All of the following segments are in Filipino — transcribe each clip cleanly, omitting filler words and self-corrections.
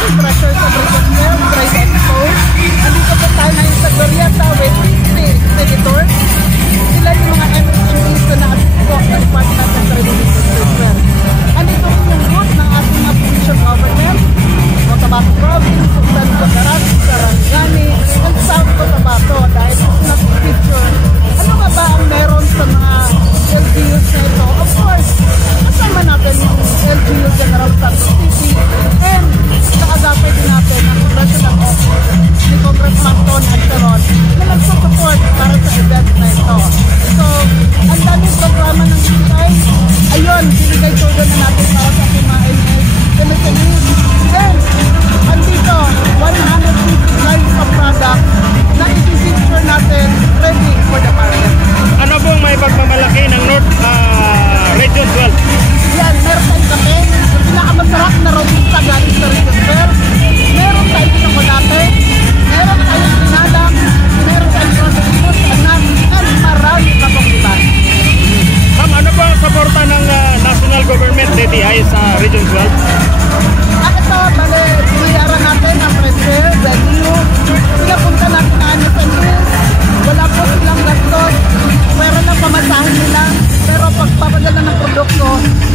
ating treasures of Region 12 Trade Expo. Andito po tayo ngayon sa Glorieta with 50 senators. Sila yung mga MSMEs na na-assist po as part natin sa Region 12. Andito po yung group ng ating mga provincial government, Cotabato Province, Sultan Kudarat, Sarangani, and South Cotabato. Dahil ito picture, ano nga ba ang meron sa mga LGUs na ito? Of course, kasama natin yung LGU General Santos City and nakagape din natin ang Congressional Office ni Congressman Ton Anteron na nagsusupport para sa event na ito. So, ang daming programa ng DTI, ayun, binigay tulad na natin para sa ating mga MSMEs. And, andito, 150 lines of product na i-feature natin ready for the market. Ano pong may pagmamalaki ng North Region 12? Yan, meron tayong kape, pinakamasarap na robusta galing sa Region 12. Meron tayong chocolate, meron tayong pinadam, meron tayong prosecutors, anak, and marami pa pong iba. Ma'am, ano po ang suporta ng national government DTI sa Region 12? Ito, bale, binayaran natin ang president, venue, pinapunta natin na MSMEs, wala po silang gastos, meron ng pamasahin nila, pero pagpapadala ng produkto,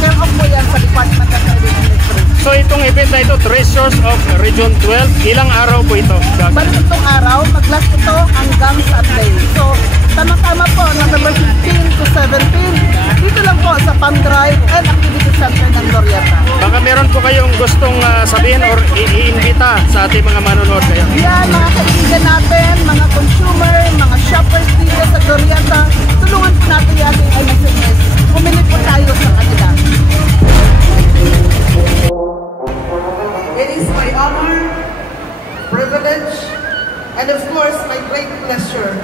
care off po yan sa Department of Electric. So itong event na ito, Treasures of Region 12, ilang araw po ito? Bali itong araw, mag-last ito hanggang Sunday. So, tama-tama po, November 15 to 17, dito lang po sa Palm Drive and Activity Center ng Glorieta. Baka meron po kayong gustong sabihin or i-imbita sa ating mga manonood kayo? Yan, mga kaibigan natin, mga consumer, mga shoppers dito sa Glorieta, tulungan po natin yung ating MSMEs. Pumili po tayo sa kanila. It is my honor, privilege, and of course my great pleasure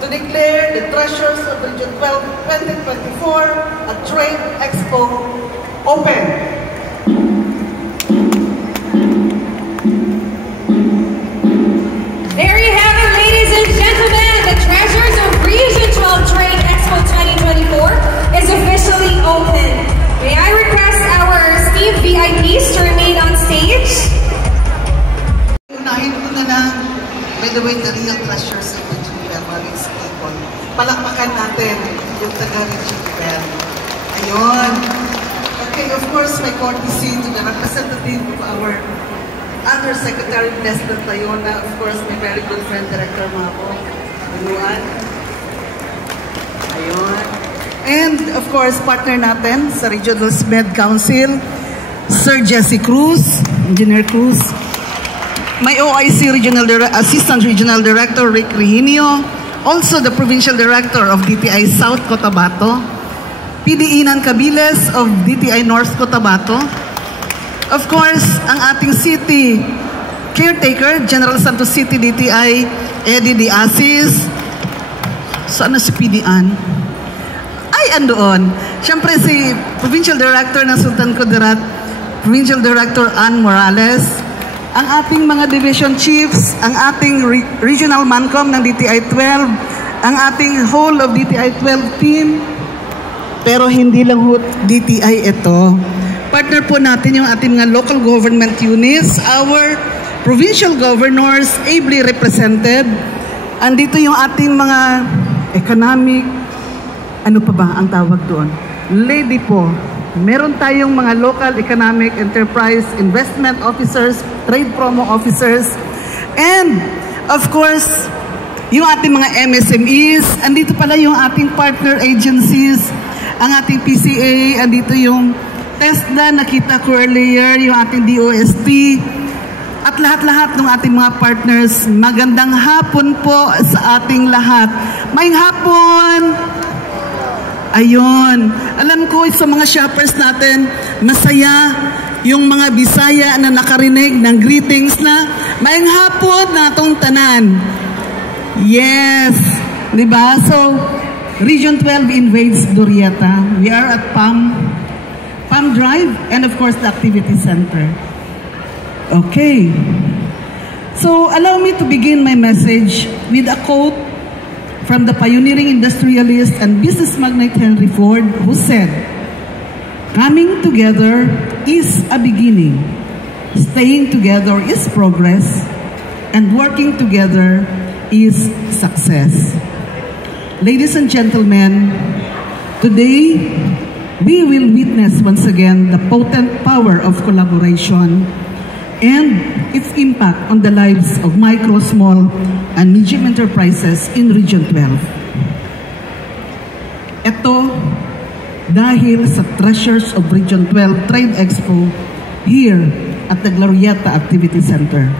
to declare the Treasures of Region 12 2024 at Trade Expo open. There you have it, ladies and gentlemen. The Treasures of Region 12 Trade Expo 2024 is officially open. May I request our esteemed VIPs to remain on stage? Unahin ko na lang, by the way, the real treasures of Region 12 is people. Palakpakan natin yung taga-Region 12. Ayun. Okay, of course, my courtesy to the representative of our Undersecretary President Tayona, of course, my very good friend, Director Mabo, Luan. Ayun. And, of course, partner natin sa Regional Med Council, Sir Jesse Cruz, Engineer Cruz. My OIC Assistant Regional Director, Rick Rehinio. Also, the Provincial Director of DTI South Cotabato. PD Inan Cabiles of DTI North Cotabato. Of course, ang ating city caretaker, General Santos City DTI, Eddie D. Asis. Saan na si PD An? Ay, andoon. Siyempre si Provincial Director ng Sultan Kudarat, Provincial Director Ann Morales, ang ating mga division chiefs, ang ating regional mancom ng DTI 12, ang ating whole of DTI 12 team, pero hindi lang DTI ito. Partner po natin yung ating mga local government units, our provincial governors ably represented. Andito yung ating mga economic, ano pa ba ang tawag doon? Lady po. Meron tayong mga local economic enterprise investment officers, trade promo officers, and of course, yung ating mga MSMEs. Andito pala yung ating partner agencies, ang ating PCA, andito yung TESDA, nakita ko earlier, yung ating DOST, at lahat-lahat ng ating mga partners. Magandang hapon po sa ating lahat. Maayong hapon! Ayun. Alam ko sa mga shoppers natin, masaya yung mga Bisaya na nakarinig ng greetings na maayong hapon na itong tanan. Yes. Diba? So, Region 12 invades Glorieta. We are at Palm Drive and of course the Activity Center. Okay. So, allow me to begin my message with a quote from the pioneering industrialist and business magnate Henry Ford, who said, "Coming together is a beginning. Staying together is progress, and working together is success. Ladies and gentlemen, today we will witness once again the potent power of collaboration and its impact on the lives of micro, small, and medium enterprises in Region 12. Ito dahil sa Treasures of Region 12 Trade Expo here at the Glorieta Activity Center.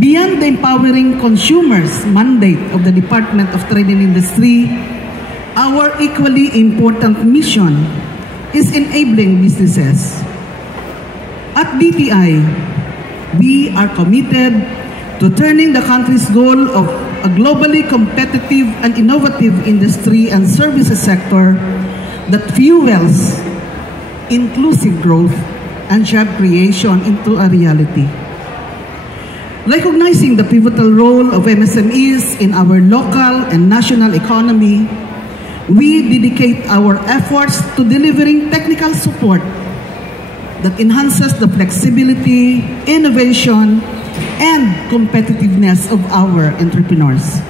Beyond the empowering consumers mandate of the Department of Trade and Industry, our equally important mission is enabling businesses. At DTI, we are committed to turning the country's goal of a globally competitive and innovative industry and services sector that fuels inclusive growth and job creation into a reality. Recognizing the pivotal role of MSMEs in our local and national economy, we dedicate our efforts to delivering technical support that enhances the flexibility, innovation, and competitiveness of our entrepreneurs.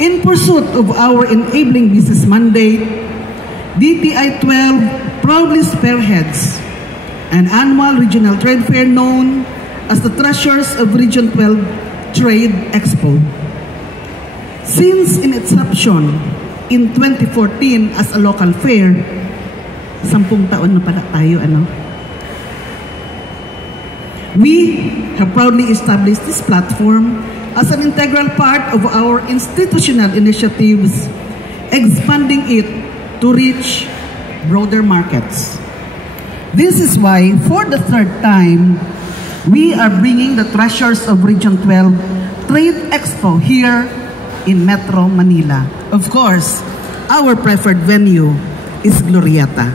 In pursuit of our enabling business mandate, DTI 12 proudly spearheads an annual regional trade fair known as the Treasures of Region 12 Trade Expo. Since in inception in 2014 as a local fair, 10 taon na pala tayo, we have proudly established this platform as an integral part of our institutional initiatives, expanding it to reach broader markets. This is why, for the third time, we are bringing the Treasures of Region 12 Trade Expo here in Metro Manila. Of course, our preferred venue is Glorieta.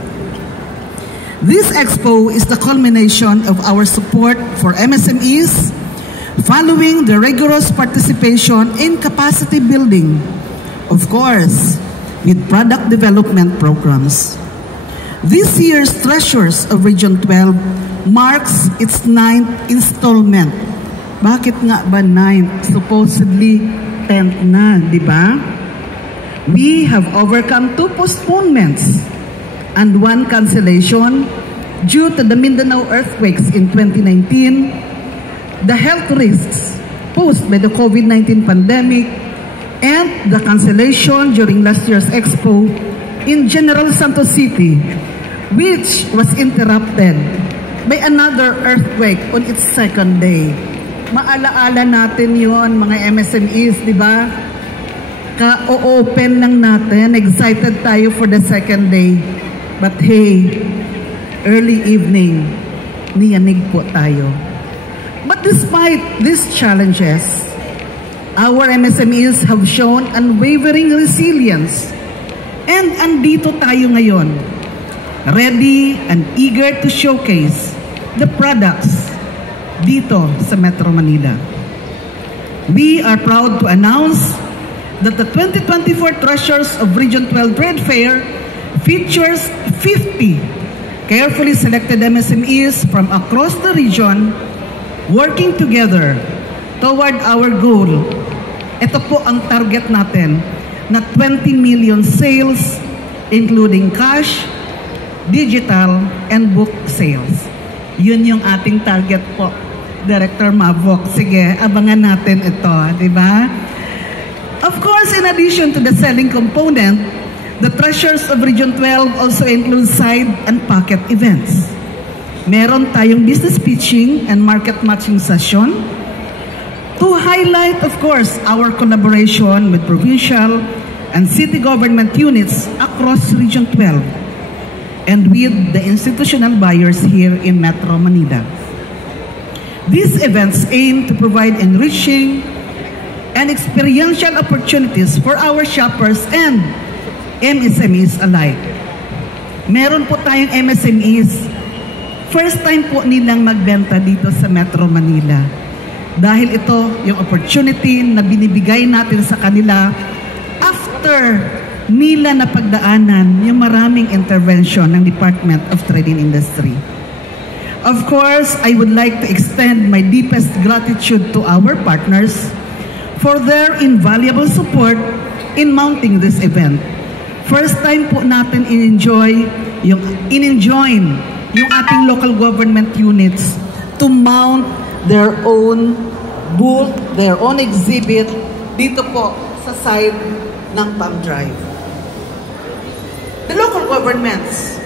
This expo is the culmination of our support for MSMEs following the rigorous participation in capacity building, of course, with product development programs. This year's Treasures of Region 12 marks its 9th installment. Bakit nga ba 9th? Supposedly 10th na, di ba? We have overcome 2 postponements and 1 cancellation due to the Mindanao earthquakes in 2019, the health risks posed by the COVID-19 pandemic, and the cancellation during last year's expo in General Santos City, which was interrupted by another earthquake on its second day. Maalaala natin yon mga MSMEs, di ba? Ka-o-open lang natin, excited tayo for the second day. But hey, early evening, niyanig po tayo. But despite these challenges, our MSMEs have shown unwavering resilience. And andito tayo ngayon, ready and eager to showcase the products dito sa Metro Manila. We are proud to announce that the 2024 Treasures of Region 12 Trade Fair features 50 carefully selected MSMEs from across the region working together toward our goal. Ito po ang target natin na 20 million sales, including cash, digital, and book sales. Yun yung ating target po, Director Mavok. Sige, abangan natin ito, di ba? Of course, in addition to the selling component, the Treasures of Region 12 also includes side and pocket events. Meron tayong business pitching and market matching session to highlight, of course, our collaboration with provincial and city government units across Region 12 and with the institutional buyers here in Metro Manila. These events aim to provide enriching and experiential opportunities for our shoppers and MSMEs alike. Meron po tayong MSMEs, first time po nilang magbenta dito sa Metro Manila. Dahil ito yung opportunity na binibigay natin sa kanila after nila na pagdaanan yung maraming intervention ng Department of Trade and Industry. Of course, I would like to extend my deepest gratitude to our partners for their invaluable support in mounting this event. First time po natin in-enjoy yung ating local government units to mount their own booth, their own exhibit dito po sa side ng Palm Drive. The local governments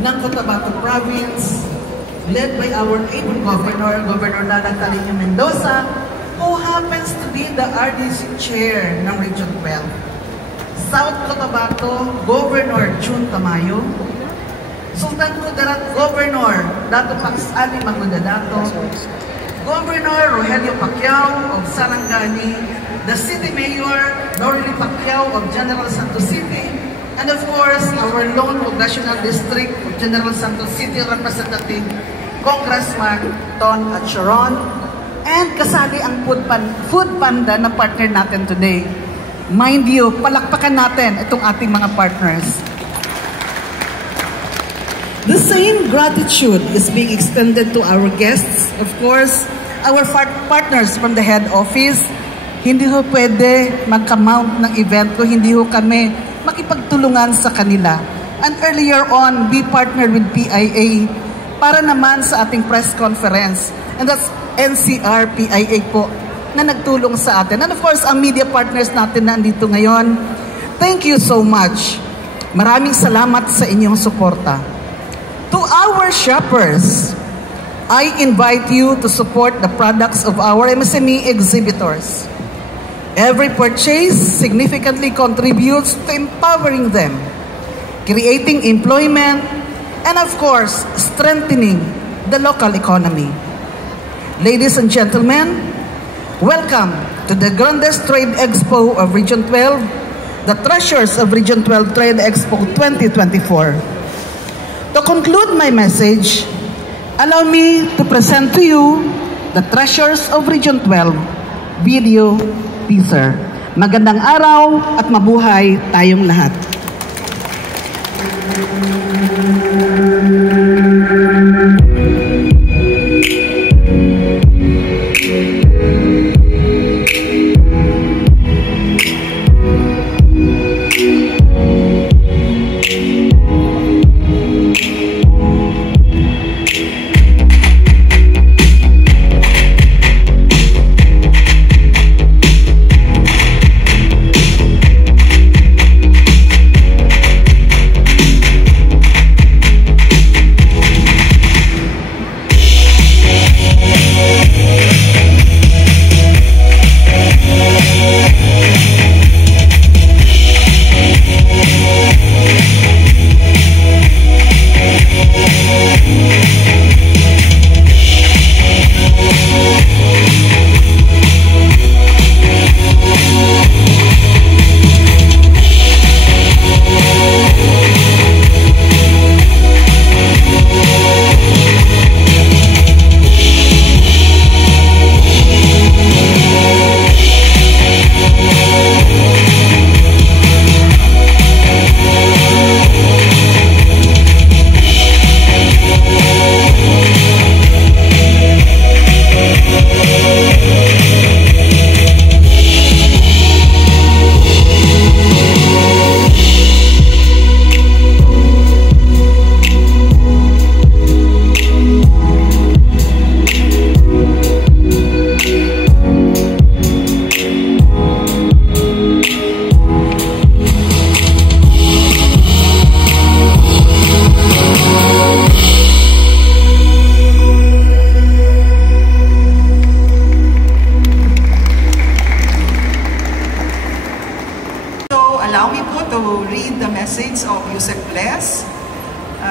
ng Cotabato Province, led by our able governor, Governor Nana Calino Mendoza, who happens to be the RDC chair ng Region 12. South Cotabato, Governor June Tamayo, Sultan Kudarat Governor Dato Pax Ali Magudadato, Governor Rogelio Pacquiao of Sarangani, the City Mayor Norly Pacquiao of General Santos City, and of course, our lone Congressional District of General Santos City Representative, Congressman Ton Acharon, and kasali ang food panda na partner natin today. Mind you, palakpakan natin itong ating mga partners. The same gratitude is being extended to our guests, of course, our partners from the head office. Hindi ho pwede magka-mount ng event ko, hindi ho kami makipagtulungan sa kanila. And earlier on, we partnered with PIA para naman sa ating press conference. And that's NCR PIA po na nagtulong sa atin. And of course, ang media partners natin na andito ngayon, thank you so much. Maraming salamat sa inyong suporta. To our shoppers, I invite you to support the products of our MSME exhibitors. Every purchase significantly contributes to empowering them, creating employment, and of course, strengthening the local economy. Ladies and gentlemen, welcome to the grandest trade expo of Region 12, the Treasures of Region 12 Trade Expo 2024. To conclude my message, allow me to present to you the Treasures of Region 12 video teaser. Magandang araw at mabuhay tayong lahat.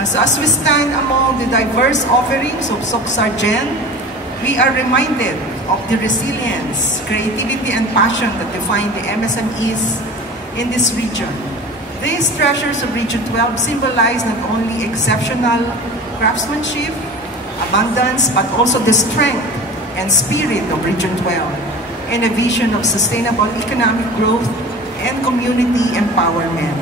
So as we stand among the diverse offerings of Soksargen, we are reminded of the resilience, creativity, and passion that define the MSMEs in this region. These treasures of Region 12 symbolize not only exceptional craftsmanship, abundance, but also the strength and spirit of Region 12 and a vision of sustainable economic growth and community empowerment.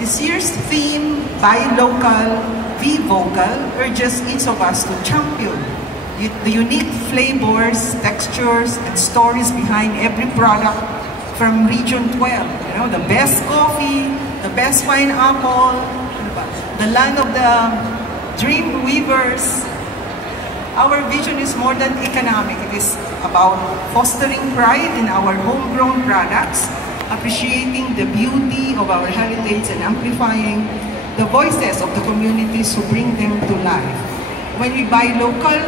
This year's theme, Buy Local, V-Vocal urges each of us to champion the unique flavors, textures, and stories behind every product from Region 12. You know, the best coffee, the best pineapple, the land of the dream weavers. Our vision is more than economic. It is about fostering pride in our homegrown products, appreciating the beauty of our heritage, and amplifying the voices of the communities who bring them to life. When we buy local,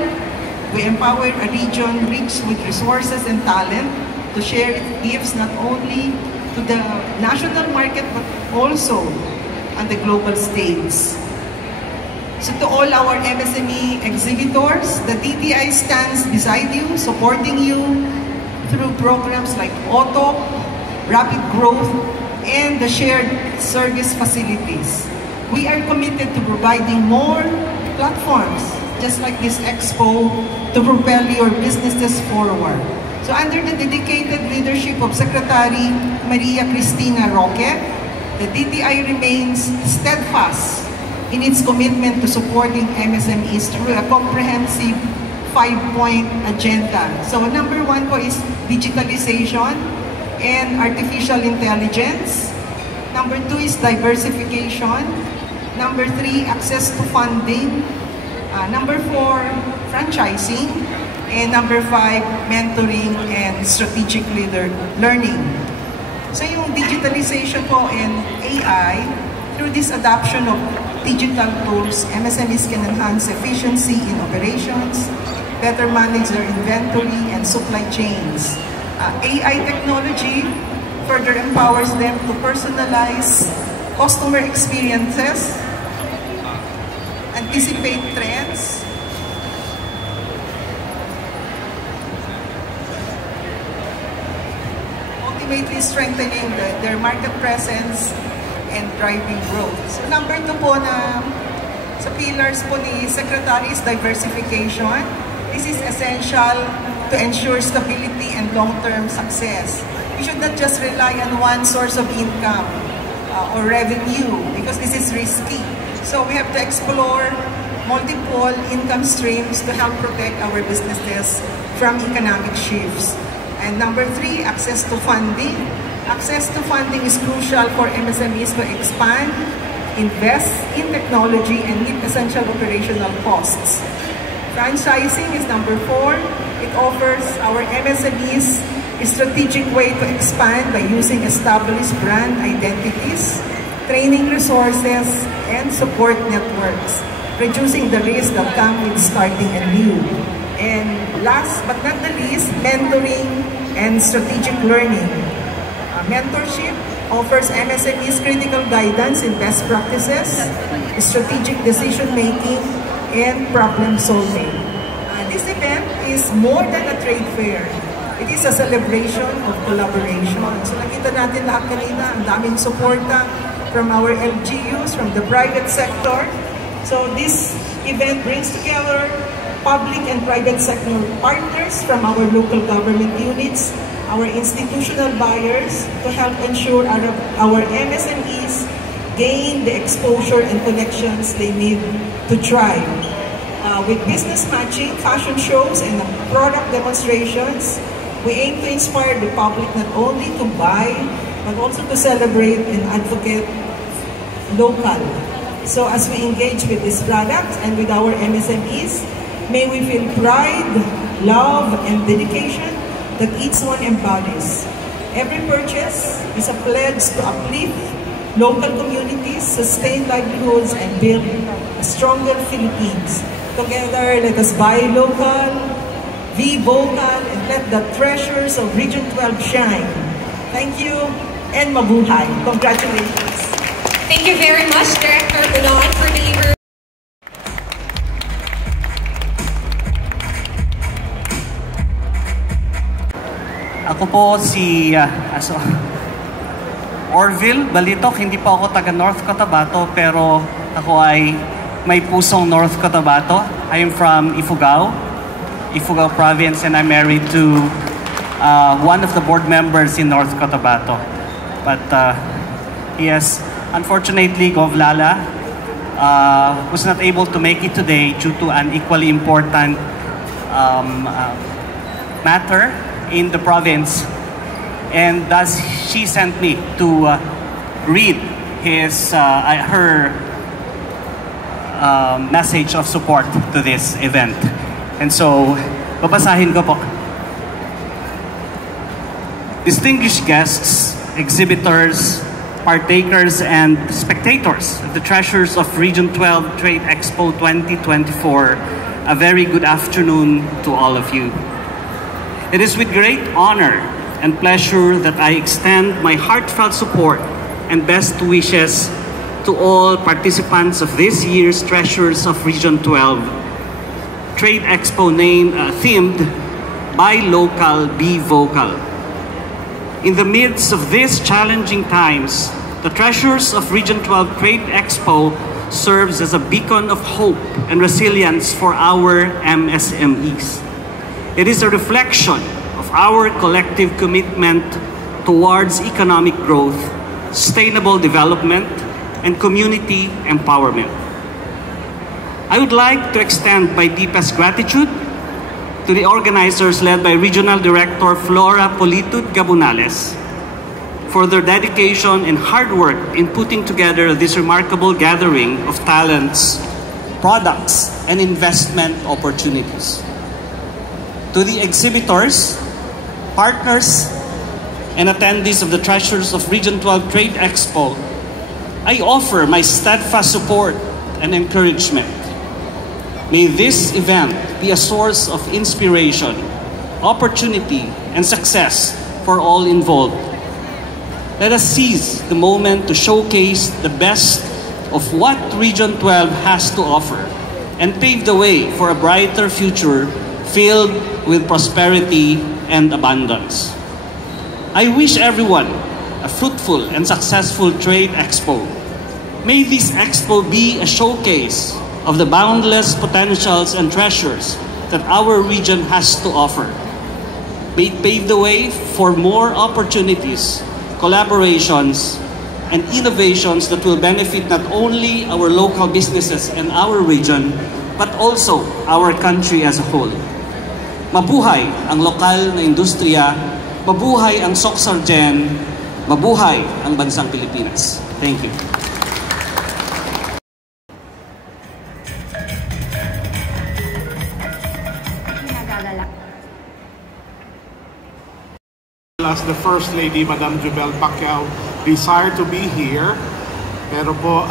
we empower a region rich with resources and talent to share its gifts not only to the national market but also on the global stage. So to all our MSME exhibitors, the DTI stands beside you, supporting you through programs like OTOP, Rapid Growth, and the shared service facilities. We are committed to providing more platforms, just like this expo, to propel your businesses forward. So under the dedicated leadership of Secretary Maria Cristina Roque, the DTI remains steadfast in its commitment to supporting MSMEs through a comprehensive 5-point agenda. So number 1 po is digitalization and artificial intelligence. Number 2 is diversification. Number 3, access to funding. Number 4, franchising. And number 5, mentoring and strategic learning. So yung digitalization po and AI, through this adoption of digital tools, MSMEs can enhance efficiency in operations, better manage their inventory and supply chains. AI technology further empowers them to personalize customer experiences, anticipate trends, ultimately strengthening their market presence and driving growth. So number 2 po na sa pillars po ni Secretary is diversification. This is essential to ensure stability and long-term success. We should not just rely on one source of income or revenue because this is risky. So we have to explore multiple income streams to help protect our businesses from economic shifts. And number 3, access to funding. Access to funding is crucial for MSMEs to expand, invest in technology, and meet essential operational costs. Franchising is number 4. It offers our MSMEs a strategic way to expand by using established brand identities, training resources, and support networks, reducing the risk that come with starting anew. And last but not the least, mentoring and strategic learning. Mentorship offers MSMEs critical guidance in best practices, strategic decision-making, and problem-solving. This event is more than a trade fair. It is a celebration of collaboration. So nakita natin lahat kanina, ang daming suporta from our LGUs, from the private sector. So this event brings together public and private sector partners from our local government units, our institutional buyers, to help ensure our MSMEs gain the exposure and connections they need to thrive. With business matching, fashion shows, and product demonstrations, we aim to inspire the public not only to buy, but also to celebrate and advocate local. So as we engage with these products and with our MSMEs, may we feel pride, love, and dedication that each one embodies. Every purchase is a pledge to uplift local communities, sustain livelihoods, and build a stronger Philippines. Together, let us buy local, be vocal, and let the treasures of Region 12 shine. Thank you, and mabuhay. Congratulations. Thank you very much, Director Bunon, for delivering. Ako po si Orville Balitok. Hindi po ako taga North Cotabato, pero ako ay may pusong North Cotabato. I am from Ifugao Province, and I'm married to one of the board members in North Cotabato. But he has, unfortunately, Gov Lala was not able to make it today due to an equally important matter in the province, and thus she sent me to read her message of support to this event. And so, babasahin ko po. Distinguished guests, exhibitors, partakers, and spectators of the Treasures of Region 12 Trade Expo 2024, a very good afternoon to all of you. It is with great honor and pleasure that I extend my heartfelt support and best wishes to all participants of this year's Treasures of Region 12 Trade Expo themed Buy Local, Be Vocal. In the midst of these challenging times, the Treasures of Region 12 Trade Expo serves as a beacon of hope and resilience for our MSMEs. It is a reflection of our collective commitment towards economic growth, sustainable development, and community empowerment. I would like to extend my deepest gratitude to the organizers led by Regional Director Flora Politud Gabunales for their dedication and hard work in putting together this remarkable gathering of talents, products, and investment opportunities. To the exhibitors, partners, and attendees of the Treasures of Region 12 Trade Expo, I offer my steadfast support and encouragement. May this event be a source of inspiration, opportunity, and success for all involved. Let us seize the moment to showcase the best of what Region 12 has to offer and pave the way for a brighter future filled with prosperity and abundance. I wish everyone a fruitful and successful Trade Expo. May this expo be a showcase of the boundless potentials and treasures that our region has to offer. May it pave the way for more opportunities, collaborations, and innovations that will benefit not only our local businesses and our region, but also our country as a whole. Mabuhay ang lokal na industriya, mabuhay ang Socsargen, mabuhay ang bansang Pilipinas. Thank you. As the First Lady, Madam Jubel Pacquiao, desire to be here. Pero po,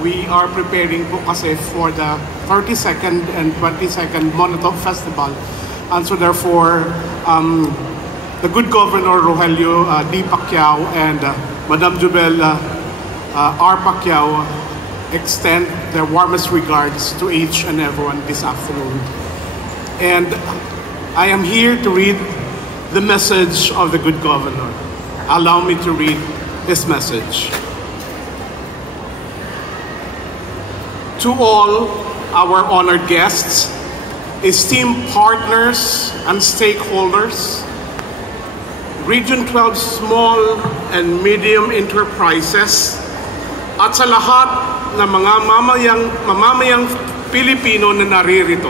we are preparing po kasi for the 32nd and 22nd Monotop Festival. And so therefore, the good Governor Rogelio D. Pacquiao and Madam Jubel R. Pacquiao extend their warmest regards to each and everyone this afternoon. And I am here to read the message of the good governor. Allow me to read his message. To all our honored guests, esteemed partners and stakeholders, Region 12 small and medium enterprises, at sa lahat ng mga mamamayang Pilipino na naririto,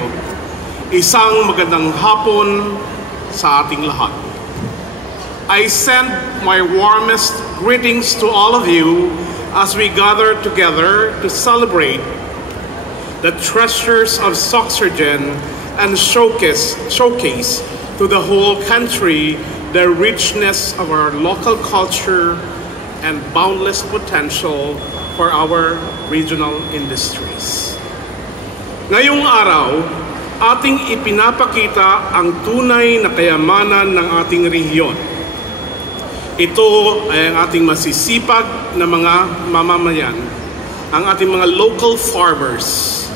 isang magandang hapon sa ating lahat. I send my warmest greetings to all of you as we gather together to celebrate the treasures of Socsargen and showcase to the whole country the richness of our local culture and boundless potential for our regional industries. Ngayong araw, ating ipinapakita ang tunay na kayamanan ng ating rehiyon. Ito ay ang ating masisipag na mga mamamayan, ang ating mga local farmers,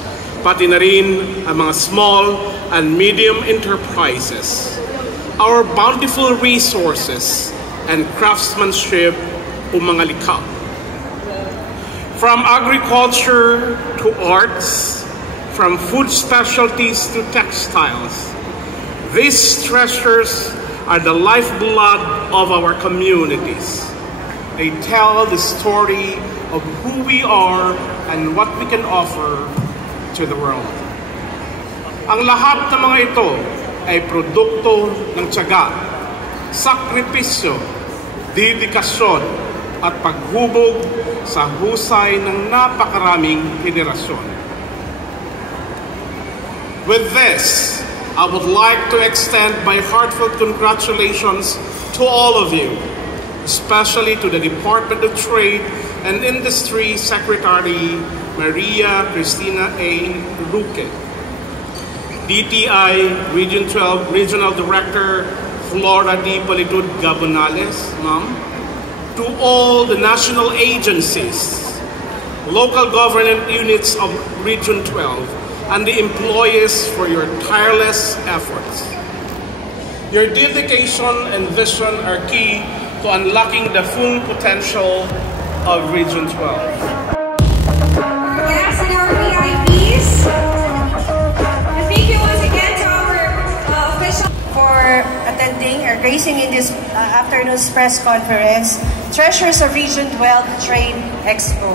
pati na rin ang mga small and medium enterprises, our bountiful resources and craftsmanship o mga likha. From agriculture to arts, from food specialties to textiles, these treasures are the lifeblood of our communities. They tell the story of who we are and what we can offer to the world. Ang lahat ng mga ito ay produkto ng tiyaga, sakripisyo, dedikasyon at paghubog sa husay ng napakaraming henerasyon. With this, I would like to extend my heartfelt congratulations to all of you, especially to the Department of Trade and Industry Secretary Maria Cristina A. Roque, DTI Region 12 Regional Director Flora D. Politud Gabonales, ma'am, to all the national agencies, local government units of Region 12, and the employees for your tireless efforts. Your dedication and vision are key to unlocking the full potential of Region 12. Yes, and our VIPs. And thank you once again to our official for attending or gracing in this afternoon's press conference, Treasures of Region 12 Trade Expo.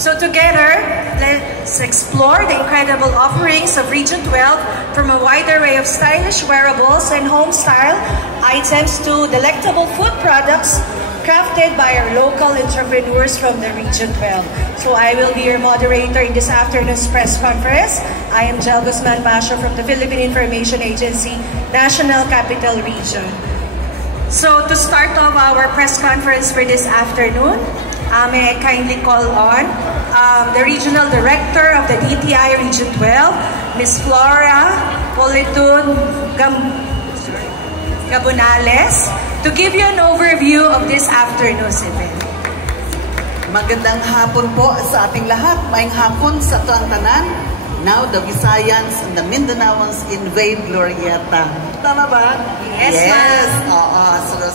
So together, let's explore the incredible offerings of Region 12 from a wide array of stylish wearables and home style items to delectable food products crafted by our local entrepreneurs from the Region 12. So I will be your moderator in this afternoon's press conference. I am Jel Guzman Basho from the Philippine Information Agency, National Capital Region. So to start off our press conference for this afternoon, may I kindly call on the Regional Director of the DTI Region 12, Ms. Flora Politud Gabonales, to give you an overview of this afternoon's event. Magandang hapon po sa ating lahat. Maayong hapon sa tuang tanan. Now the Visayans and the Mindanaoans invade Glorieta. Tama ba? Yes, yes.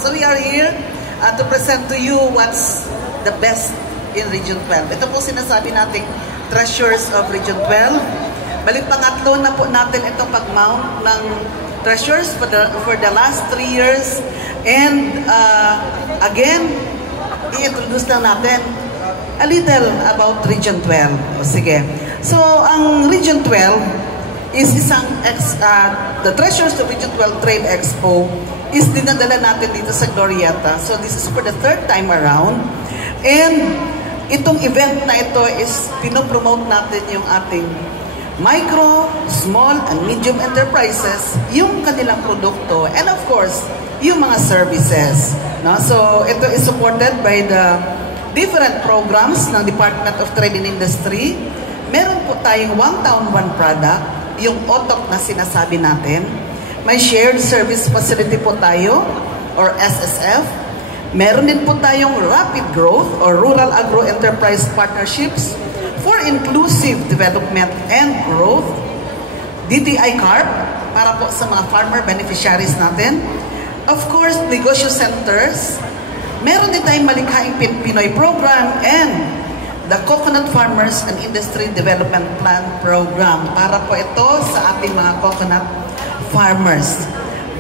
So we are here to present to you what's the best in Region 12. Ito po sinasabi nating Treasures of Region 12. Balik pangatlo na po natin itong pag-mount ng Treasures for the last 3 years. And again, i-introduce lang natin a little about Region 12. O sige. So, ang Region 12 is isang, the Treasures of Region 12 Trade Expo is dinadala natin dito sa Glorieta. So, this is for the 3rd time around. And itong event na ito is pinopromote natin yung ating micro, small, and medium enterprises, yung kanilang produkto, and of course, yung mga services. No? So, ito is supported by the different programs ng Department of Trade and Industry. Meron po tayong One Town, One Product, yung OTOC na sinasabi natin. May Shared Service Facility po tayo, or SSF. Meron din po tayong Rapid Growth or Rural Agro-Enterprise Partnerships for Inclusive Development and Growth. DTI CARP, para po sa mga farmer beneficiaries natin. Of course, negosyo centers. Meron din tayong Malikhaing Pinoy Program and the Coconut Farmers and Industry Development Plan Program. Para po ito sa ating mga coconut farmers.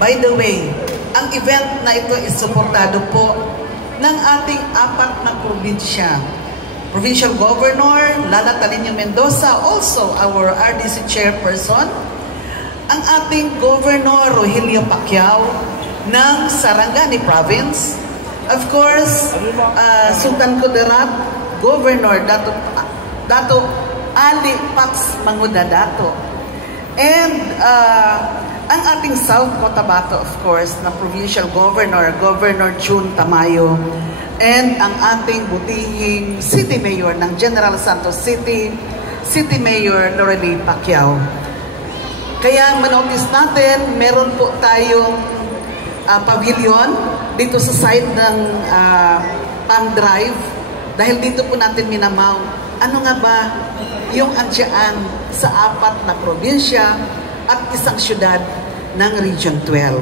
By the way, ang event na ito is suportado po ng ating 4 na probinsya. Provincial Governor Lala Talinio Mendoza, also our RDC Chairperson. Ang ating Governor Rogelio Pacquiao ng Sarangani Province. Of course, Sultan Kudarat, Governor Dato Ali Pax Mangudadato. And ang ating South Cotabato, of course, na Provincial Governor, Governor June Tamayo, and ang ating butihing City Mayor ng General Santos City, City Mayor Lorelei Pacquiao. Kaya manotice natin, meron po tayong pavilion dito sa side ng Palm Drive, dahil dito po natin minamount. Ano nga ba yung andiyan sa 4 na probinsya at isang syudad ng Region 12.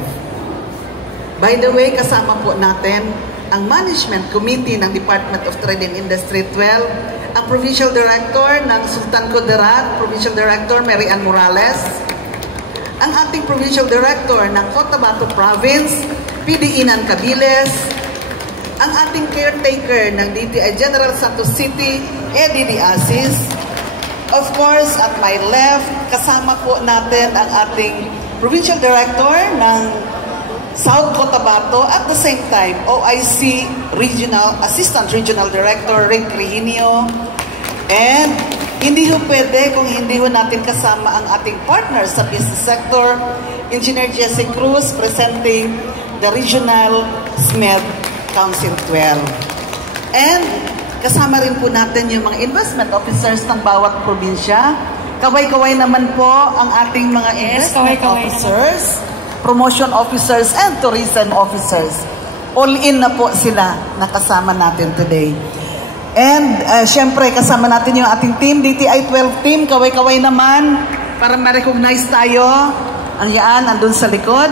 By the way, kasama po natin ang Management Committee ng Department of Trade and Industry 12, ang Provincial Director ng Sultan Kudarat, Provincial Director Mary Ann Morales, ang ating Provincial Director ng Cotabato Province, PD Inan Cabiles, ang ating caretaker ng DTI General Santos City, Eddie Diazis, Of course, at my left, kasama po natin ang ating Provincial Director ng South Cotabato, at the same time, OIC Assistant Regional Director Rick Rehinio. And hindi ho pwede kung hindi ho natin kasama ang ating partner sa business sector, Engineer Jesse Cruz, presenting the Regional SMED Council 12. And kasama rin po natin yung mga investment officers ng bawat probinsya. Kaway-kaway naman po ang ating mga investment officers, promotion officers, and tourism officers. All in na po sila nakasama natin today. And syempre kasama natin yung ating team, DTI 12 team, kaway-kaway naman para ma-recognize tayo. Ang yan, andun sa likod.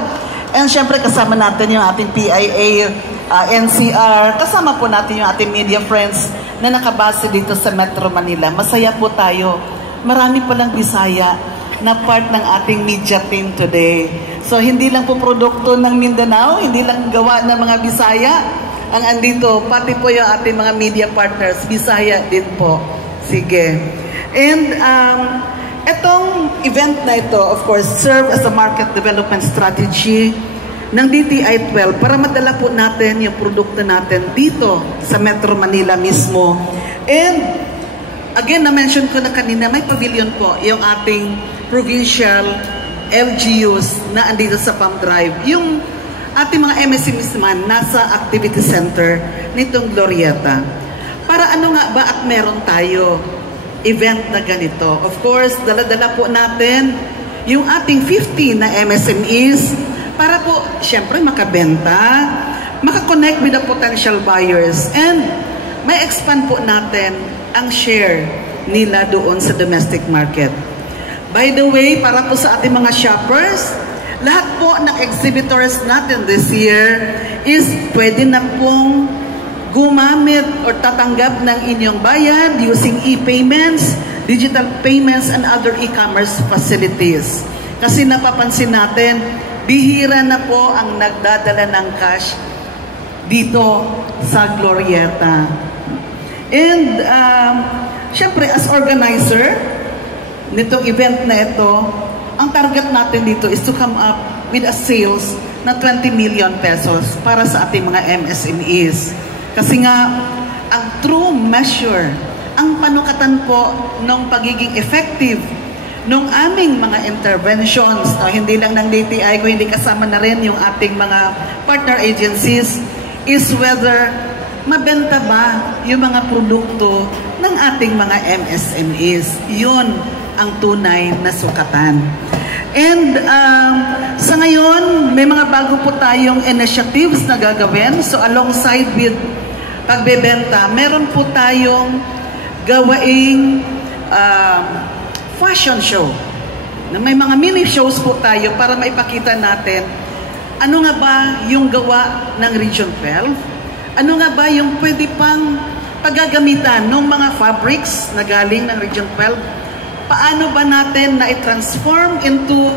And syempre kasama natin yung ating PIA, NCR, kasama po natin yung ating media friends na nakabase dito sa Metro Manila. Masaya po tayo. Marami palang Bisaya na part ng ating media team today. So hindi lang po produkto ng Mindanao, hindi lang gawa ng mga Bisaya ang andito, pati po yung ating mga media partners, Bisaya din po. Sige. And etong event na ito, of course, serve as a market development strategy ng DTI 12 para madala po natin yung produkto natin dito sa Metro Manila mismo. And again, na-mention ko na kanina, may pavilion po yung ating provincial LGUs na andito sa Palm Drive. Yung ating mga MSMEs naman nasa activity center nitong Glorieta. Para ano nga ba at meron tayo event na ganito? Of course, dala-dala po natin yung ating 50 na MSMEs para po, syempre, makabenta, makakonect with the potential buyers, and may expand po natin ang share nila doon sa domestic market. By the way, para po sa ating mga shoppers, lahat po ng exhibitors natin this year is pwede na pong gumamit or tatanggap ng inyong bayad using e-payments, digital payments, and other e-commerce facilities. Kasi napapansin natin, bihira na po ang nagdadala ng cash dito sa Glorieta. And syempre, as organizer nitong event na ito, ang target natin dito is to come up with a sales na 20 million pesos para sa ating mga MSMEs. Kasi nga, ang true measure, ang panukatan po ng pagiging effective nung aming mga interventions, no, hindi lang ng DTI, kung hindi kasama na rin yung ating mga partner agencies, is whether mabenta ba yung mga produkto ng ating mga MSMEs. Yun ang tunay na sukatan. And sa ngayon, may mga bago po tayong initiatives na gagawin. So alongside with pagbebenta, meron po tayong gawaing fashion show. May mga mini shows po tayo para maipakita natin ano nga ba yung gawa ng Region 12, ano nga ba yung pwede pang paggagamitan ng mga fabrics na galing ng Region 12, paano ba natin na i-transform into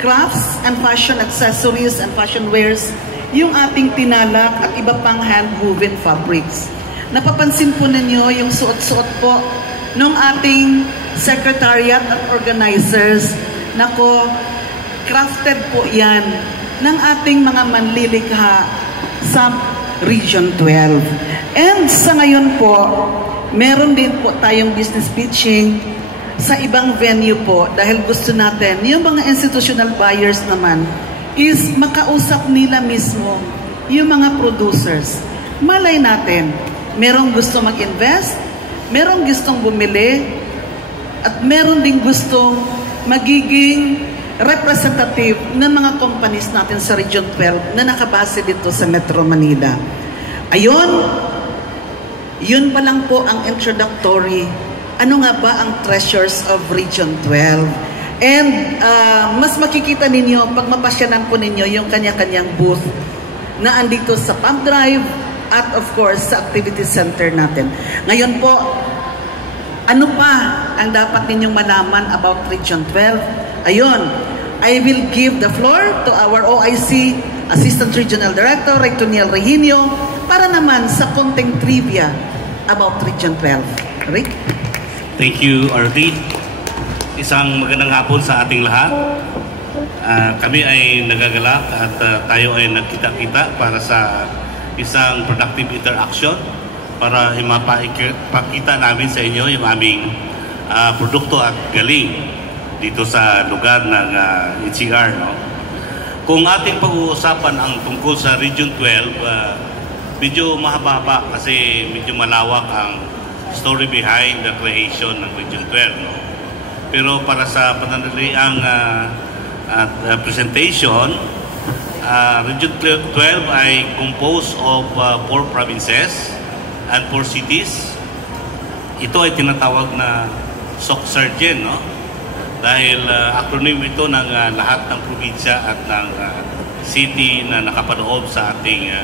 crafts and fashion accessories and fashion wares yung ating tinalak at iba pang hand-woven fabrics. Napapansin po ninyo yung suot-suot po ng ating secretariat at organizers. Nako, crafted po yan ng ating mga manlilikha sa Region 12. And sa ngayon po, meron din po tayong business pitching sa ibang venue po dahil gusto natin, yung mga institutional buyers naman, is makausap nila mismo yung mga producers. Malay natin, merong gusto mag-invest, merong gustong bumili, at meron din gustong magiging representative ng mga companies natin sa Region 12 na nakabase dito sa Metro Manila. Ayun, yun pa lang po ang introductory. Ano nga ba ang treasures of Region 12? And mas makikita ninyo pag mapasyanan po ninyo yung kanya-kanyang booth na andito sa Palm Drive at of course sa activity center natin. Ngayon po, ano pa ang dapat ninyong malaman about Region 12? Ayun, I will give the floor to our OIC Assistant Regional Director, Rectoniel Rehinio, para naman sa konting trivia about Region 12. Rick? Thank you, RD. Isang magandang hapon sa ating lahat. Kami ay nagagalak at tayo ay nagkita-kita para sa isang productive interaction para mapakita namin sa inyo yung aming produkto at galing dito sa lugar ng NCR. No? Kung ating pag-uusapan ang tungkol sa Region 12, medyo mahaba kasi medyo malawak ang story behind the creation ng Region 12. No? Pero para sa panandaliang presentation, Region 12 ay composed of 4 provinces and 4 cities. Ito ay tinatawag na SOCSARGEN, no? Dahil acronym ito ng lahat ng probinsya at ng city na nakapaloob sa ating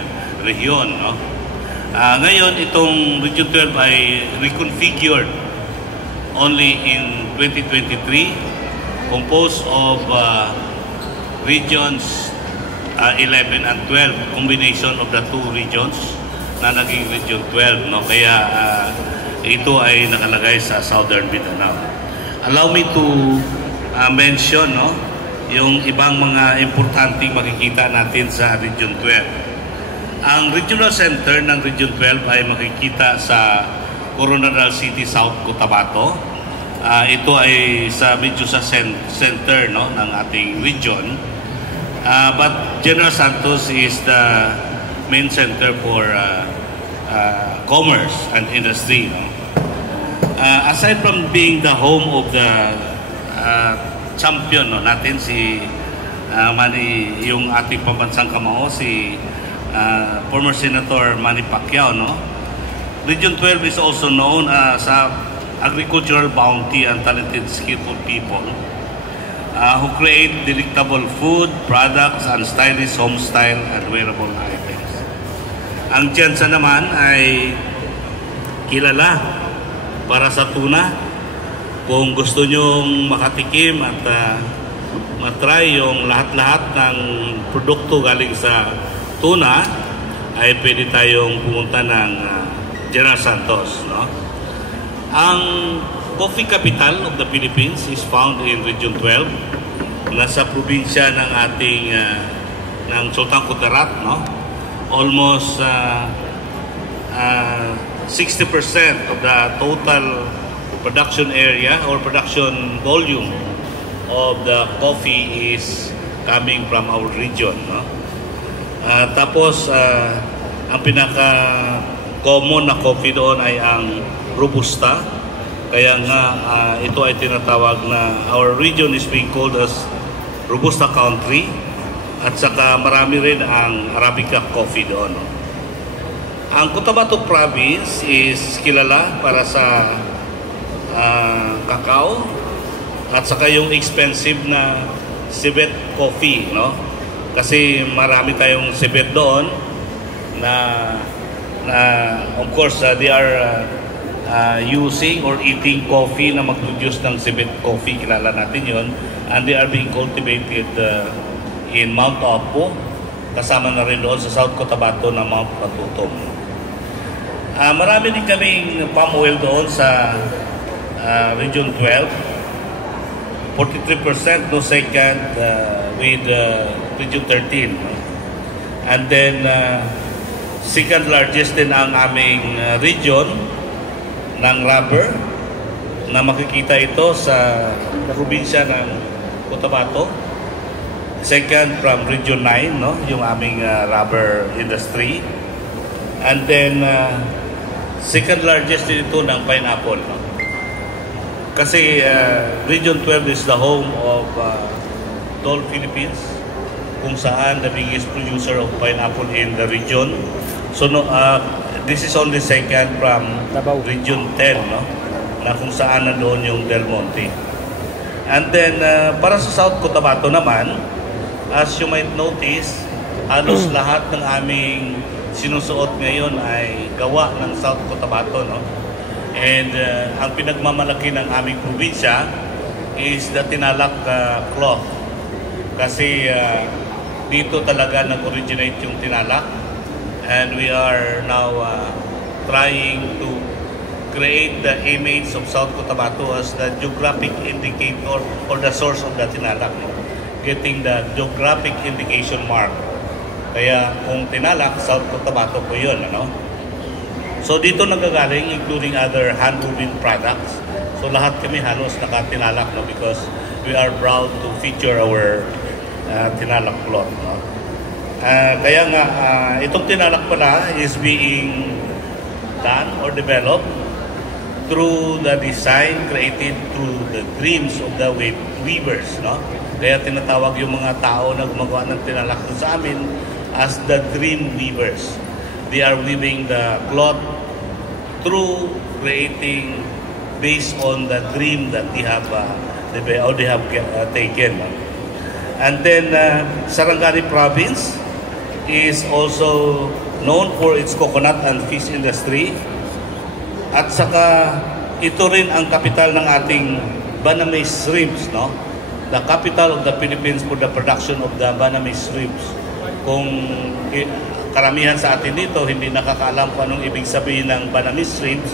rehiyon. No? Ngayon, itong Region 12 ay reconfigured only in 2023, composed of regions 11 and 12, combination of the 2 regions na naging Region 12. No? Kaya ito ay nakalagay sa Southern Mindanao. Allow me to mention, no, yung ibang mga importanteng makikita natin sa Region 12. Ang regional center ng Region 12 ay makikita sa Coronadal City, South Cotabato. Ito ay sa medyo sa center, no, ng ating region. But General Santos is the main center for commerce and industry. No? Aside from being the home of the champion, no, natin si yung ating pambansang kamao, si former Senator Manny Pacquiao, no? Region 12 is also known as agricultural bounty and talented, skillful people who create delectable food, products, and stylish home style and wearable items. Ang Tiyansa naman ay kilala para sa tuna. Kung gusto nyong makatikim at matry yung lahat-lahat ng produkto galing sa tuna, ay pwede tayong pumunta ng General Santos. No? Ang coffee capital of the Philippines is found in Region 12, nasa probinsya ng ating ng Sultan Kudarat. No? Almost 60% of the total production area or production volume of the coffee is coming from our region. No? Tapos ang pinaka-common na coffee doon ay ang Robusta. Kaya nga ito ay tinatawag na our region is being called as Robusta Country. At saka marami rin ang Arabica coffee doon. No? Ang Cotabato Province is kilala para sa cacao at saka yung expensive na civet coffee, no? Kasi marami tayong civet doon na of course they are using or eating coffee na mag-produce ng civet coffee, kilala natin yon, and they are being cultivated in Mount Apo, kasama na rin doon sa South Cotabato na Mount Patutom. Marami din kaming palm oil doon sa Region 12. 43%, no, second with Region 13. And then, second largest din ang aming region ng rubber na makikita ito sa probinsya ng Cotabato. Second from Region 9, no, yung aming rubber industry. And then, second largest din ito ng pineapple. No? Kasi Region 12 is the home of Dole Philippines, kung saan the biggest producer of pineapple in the region. So this is only second from Region 10, no? Na kung saan nandoon yung Del Monte. And then para sa South Cotabato naman, as you might notice, halos lahat ng aming sinusuot ngayon ay gawa ng South Cotabato, no? And ang pinagmamalaki ng aming probinsya is the Tinalak cloth. Kasi dito talaga nag-originate yung Tinalak. And we are now trying to create the image of South Cotabato as the geographic indicator or the source of the Tinalak. Getting the geographic indication mark. Kaya kung Tinalak, South Cotabato po yun. Ano? So dito nagagaling, including other hand-woven products. So lahat kami halos naka-Tinalak, no? Because we are proud to feature our Tinalak cloth. No? Kaya nga, itong Tinalak pala is being done or developed through the design created through the dreams of the weavers, no? Kaya tinatawag yung mga tao na gumagawa ng Tinalak sa amin as the dream weavers. They are weaving the cloth through creating based on the dream that they have taken. No? And then Sarangani province is also known for its coconut and fish industry. At saka ito rin ang kapital ng ating Banamis shrimps, no? The capital of the Philippines for the production of the Banamis shrimps. Kung karamihan sa atin dito hindi nakakaalam kung anong ibig sabihin ng Banamis shrimps,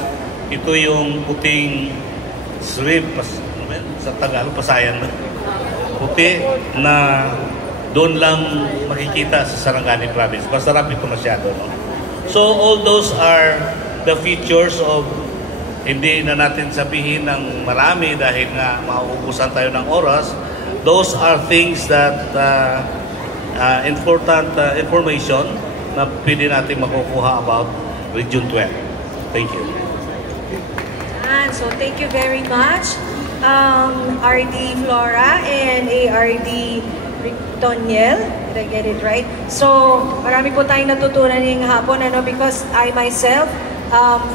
ito yung puting shrimp, sa Tagalog, pasayan na. Puti na doon lang makikita sa Sarangani province. Masarap ito masyado, no? So all those are the features of, hindi na natin sabihin ng marami dahil nga mauubusan tayo ng oras. Those are things that important information na pwede natin makukuha about Region 12. Thank you. And so thank you very much, RD Flora and ARD Toniel. Did I get it right? So marami po tayong natutunan ngayong hapon, ano, because I myself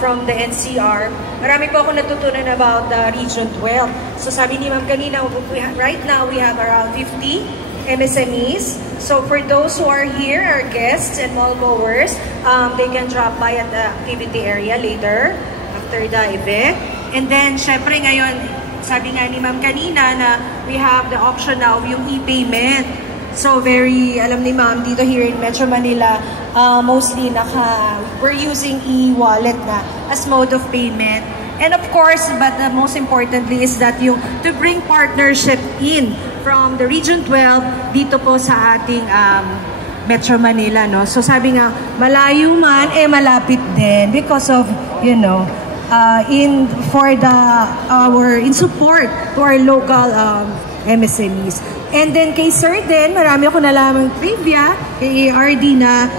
from the NCR, marami po ako natutunan about the Region 12. So sabi ni Ma'am kanina, right now we have around 50 MSMEs. So for those who are here, our guests and mall goers, they can drop by at the activity area later after the event. And then, syempre ngayon, sabi nga ni Ma'am kanina na we have the option now of yung e-payment. So very, alam ni Ma'am, dito here in Metro Manila, mostly we're using e-wallet na as mode of payment. And of course, but most importantly is that yung to bring partnership in from the Region 12 dito po sa ating Metro Manila, no? So sabi nga, malayo man, malapit din because of, you know, in support to our local MSMEs. And then kay Sir din, marami ako nalamang trivia kay ARD na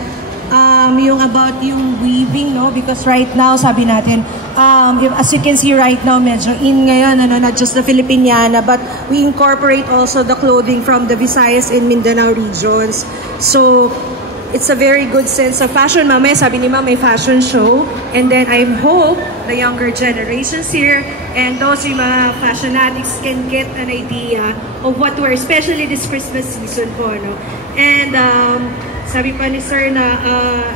yung about yung weaving, no? Because right now, sabi natin, as you can see right now, medyo in ngayon, ano, not just the Filipiniana, but we incorporate also the clothing from the Visayas and Mindanao regions. So it's a very good sense of fashion. Mamaya, sabi ni Ma'am, may fashion show. And then I hope the younger generations here and those yung mga fashion addicts can get an idea of what we're, especially this Christmas season po, no? And sabi pa ni Sir na,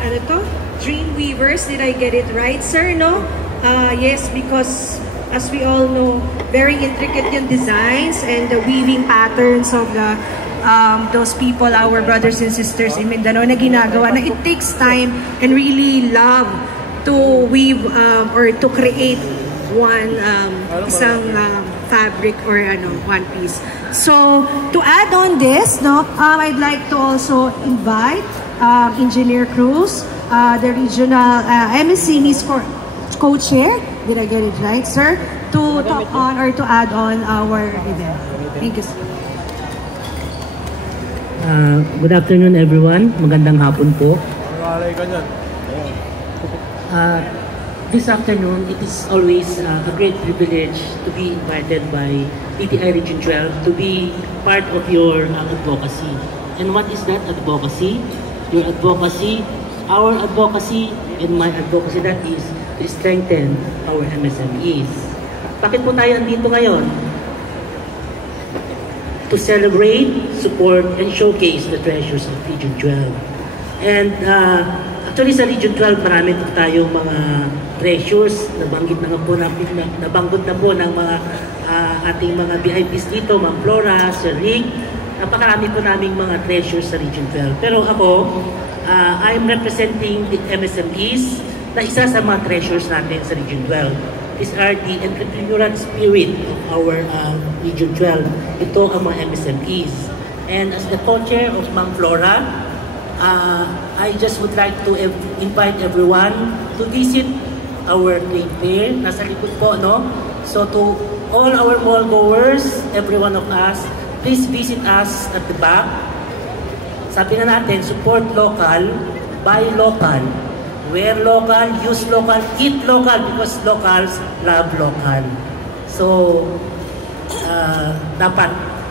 ano to? Dream weavers, did I get it right, Sir, no? Yes, because as we all know, very intricate yung designs and the weaving patterns of the those people, our brothers and sisters in Mindanao na ginagawa na it takes time and really love to weave or to create one isang fabric or one piece. So to add on this, no, I'd like to also invite Engineer Cruz, the regional MSMEs for co-chair. Did I get it right, sir? To talk on or to add on our event. Thank you, sir. Good afternoon, everyone. Magandang hapon po. This afternoon, it is always a great privilege to be invited by DTI Region 12 to be part of your advocacy. And what is that advocacy? Your advocacy, our advocacy, and my advocacy, that is to strengthen our MSMEs. Bakit po tayo andito ngayon? To celebrate, support, and showcase the treasures of Region 12. And actually sa Region 12, marami po tayong mga treasures. Nabanggit na po nabanggit na po ng mga ating mga VIPs dito, Ma'am Flora, Sir Rick. Napakarami po naming mga treasures sa Region 12. Pero ako, I'm representing the MSMEs na isa sa mga treasures natin sa Region 12. These are the entrepreneurial spirit of our Region 12. Ito ang mga MSMEs. And as the co-chair of Ma'am Flora, I just would like to invite everyone to visit our trade fair. Nasa likod po, no? So to all our mall goers, every one of us, please visit us at the back. Sabi nga natin, support local, buy local, wear local, use local, eat local, because locals love local. So, dapat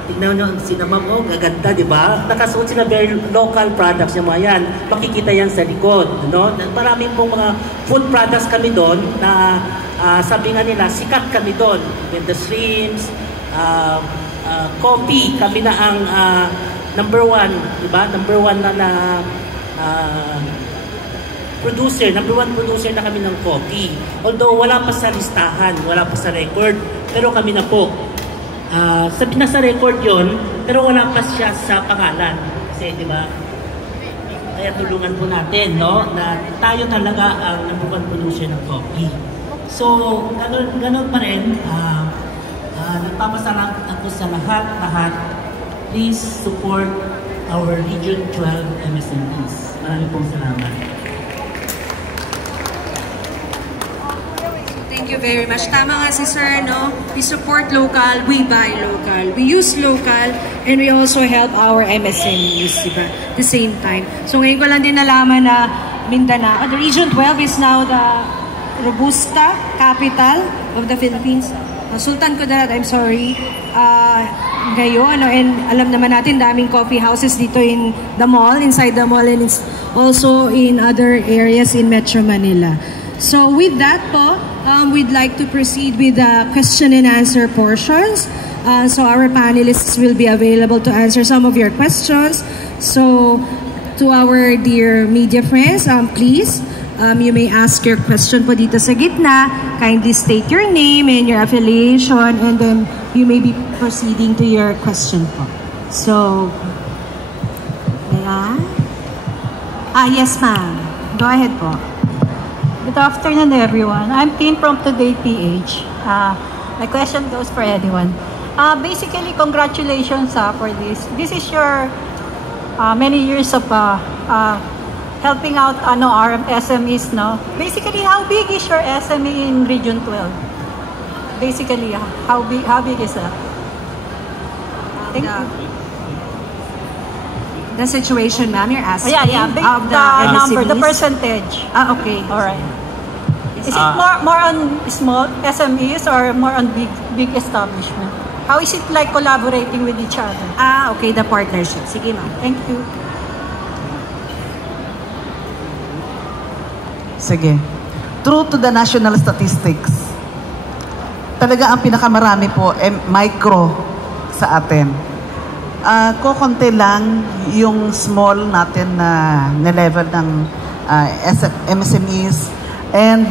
tignan nyo si Ma'am, oh, gaganda, di ba? Nakasuot sila very local products yung mga yan. Makikita yan sa likod, no? Maraming pong mga food products kami doon na sabi nga nila, sikat kami doon. With the shrimps, coffee, kami na ang number one, di ba? Number one na producer, number one producer na kami ng coffee. Although wala pa sa listahan, wala pa sa record, pero kami na po. Sabi na sa record yon, pero wala pa siya sa pangalan. Kasi, di ba? Kaya tulungan po natin, no? Na tayo talaga ang number one producer ng coffee. So, ganun pa rin. Nagpapasalamat ako sa lahat. Please support our Region 12 MSMEs. Maraming pong salamat. Thank you very much. Tama nga si Sir, no? We support local, we buy local, we use local, and we also help our MSMEs, diba? At the same time. So ngayon ko lang din nalaman na Mindanao, the Region 12 is now the Robusta capital of the Philippines. Sultan Kudarat, I'm sorry. Ngayon, and alam naman natin, daming coffee houses dito in the mall, inside the mall, and it's also in other areas in Metro Manila. So with that po, we'd like to proceed with the question and answer portions. So our panelists will be available to answer some of your questions. So to our dear media friends, please, you may ask your question po dito sa gitna. Kindly state your name and your affiliation, and then you may be proceeding to your question po. So, yes ma'am. Go ahead po. Good afternoon, everyone. I'm Tin from Today PH. My question goes for anyone. Basically, congratulations for this. This is your many years of helping out our SMEs, no? Basically, how big is your SME in Region 12? Basically, how big is that? Thank you. The situation, ma'am, you're asking? Yeah. The number, the percentage. Okay. All right. Is it more on small SMEs or more on big establishment? How is it like collaborating with each other? Okay, the partnership. Sige, ma'am. Thank you. Sige. True to the national statistics, talaga ang pinakamarami po micro sa atin. Kukunti lang yung small natin na level ng MSMEs, and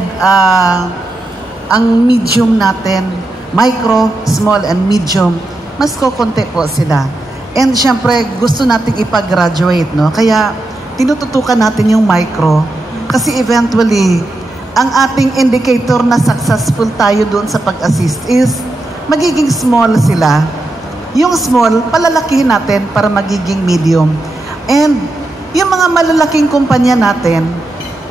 ang medium natin, micro, small, and medium, mas kukunti po sila. And syempre, gusto nating ipag-graduate, no? Kaya tinututukan natin yung micro, kasi eventually, ang ating indicator na successful tayo doon sa pag-assist is magiging small sila. Yung small, palalakihin natin para magiging medium. And yung mga malalaking kumpanya natin,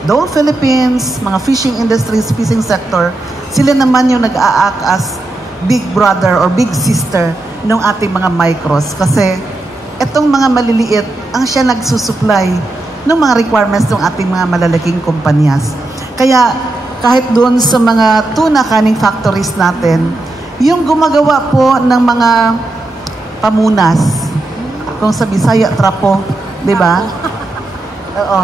Dole Philippines, mga fishing industries, fishing sector, sila naman yung nag-a-act as big brother or big sister ng ating mga micros. Kasi itong mga maliliit, ang siya nagsusupply ng mga requirements ng ating mga malalaking kumpanyas. Kaya kahit doon sa mga tuna canning factories natin, yung gumagawa po ng mga pamunas, kung sa Bisaya, trapo, di ba? Oo.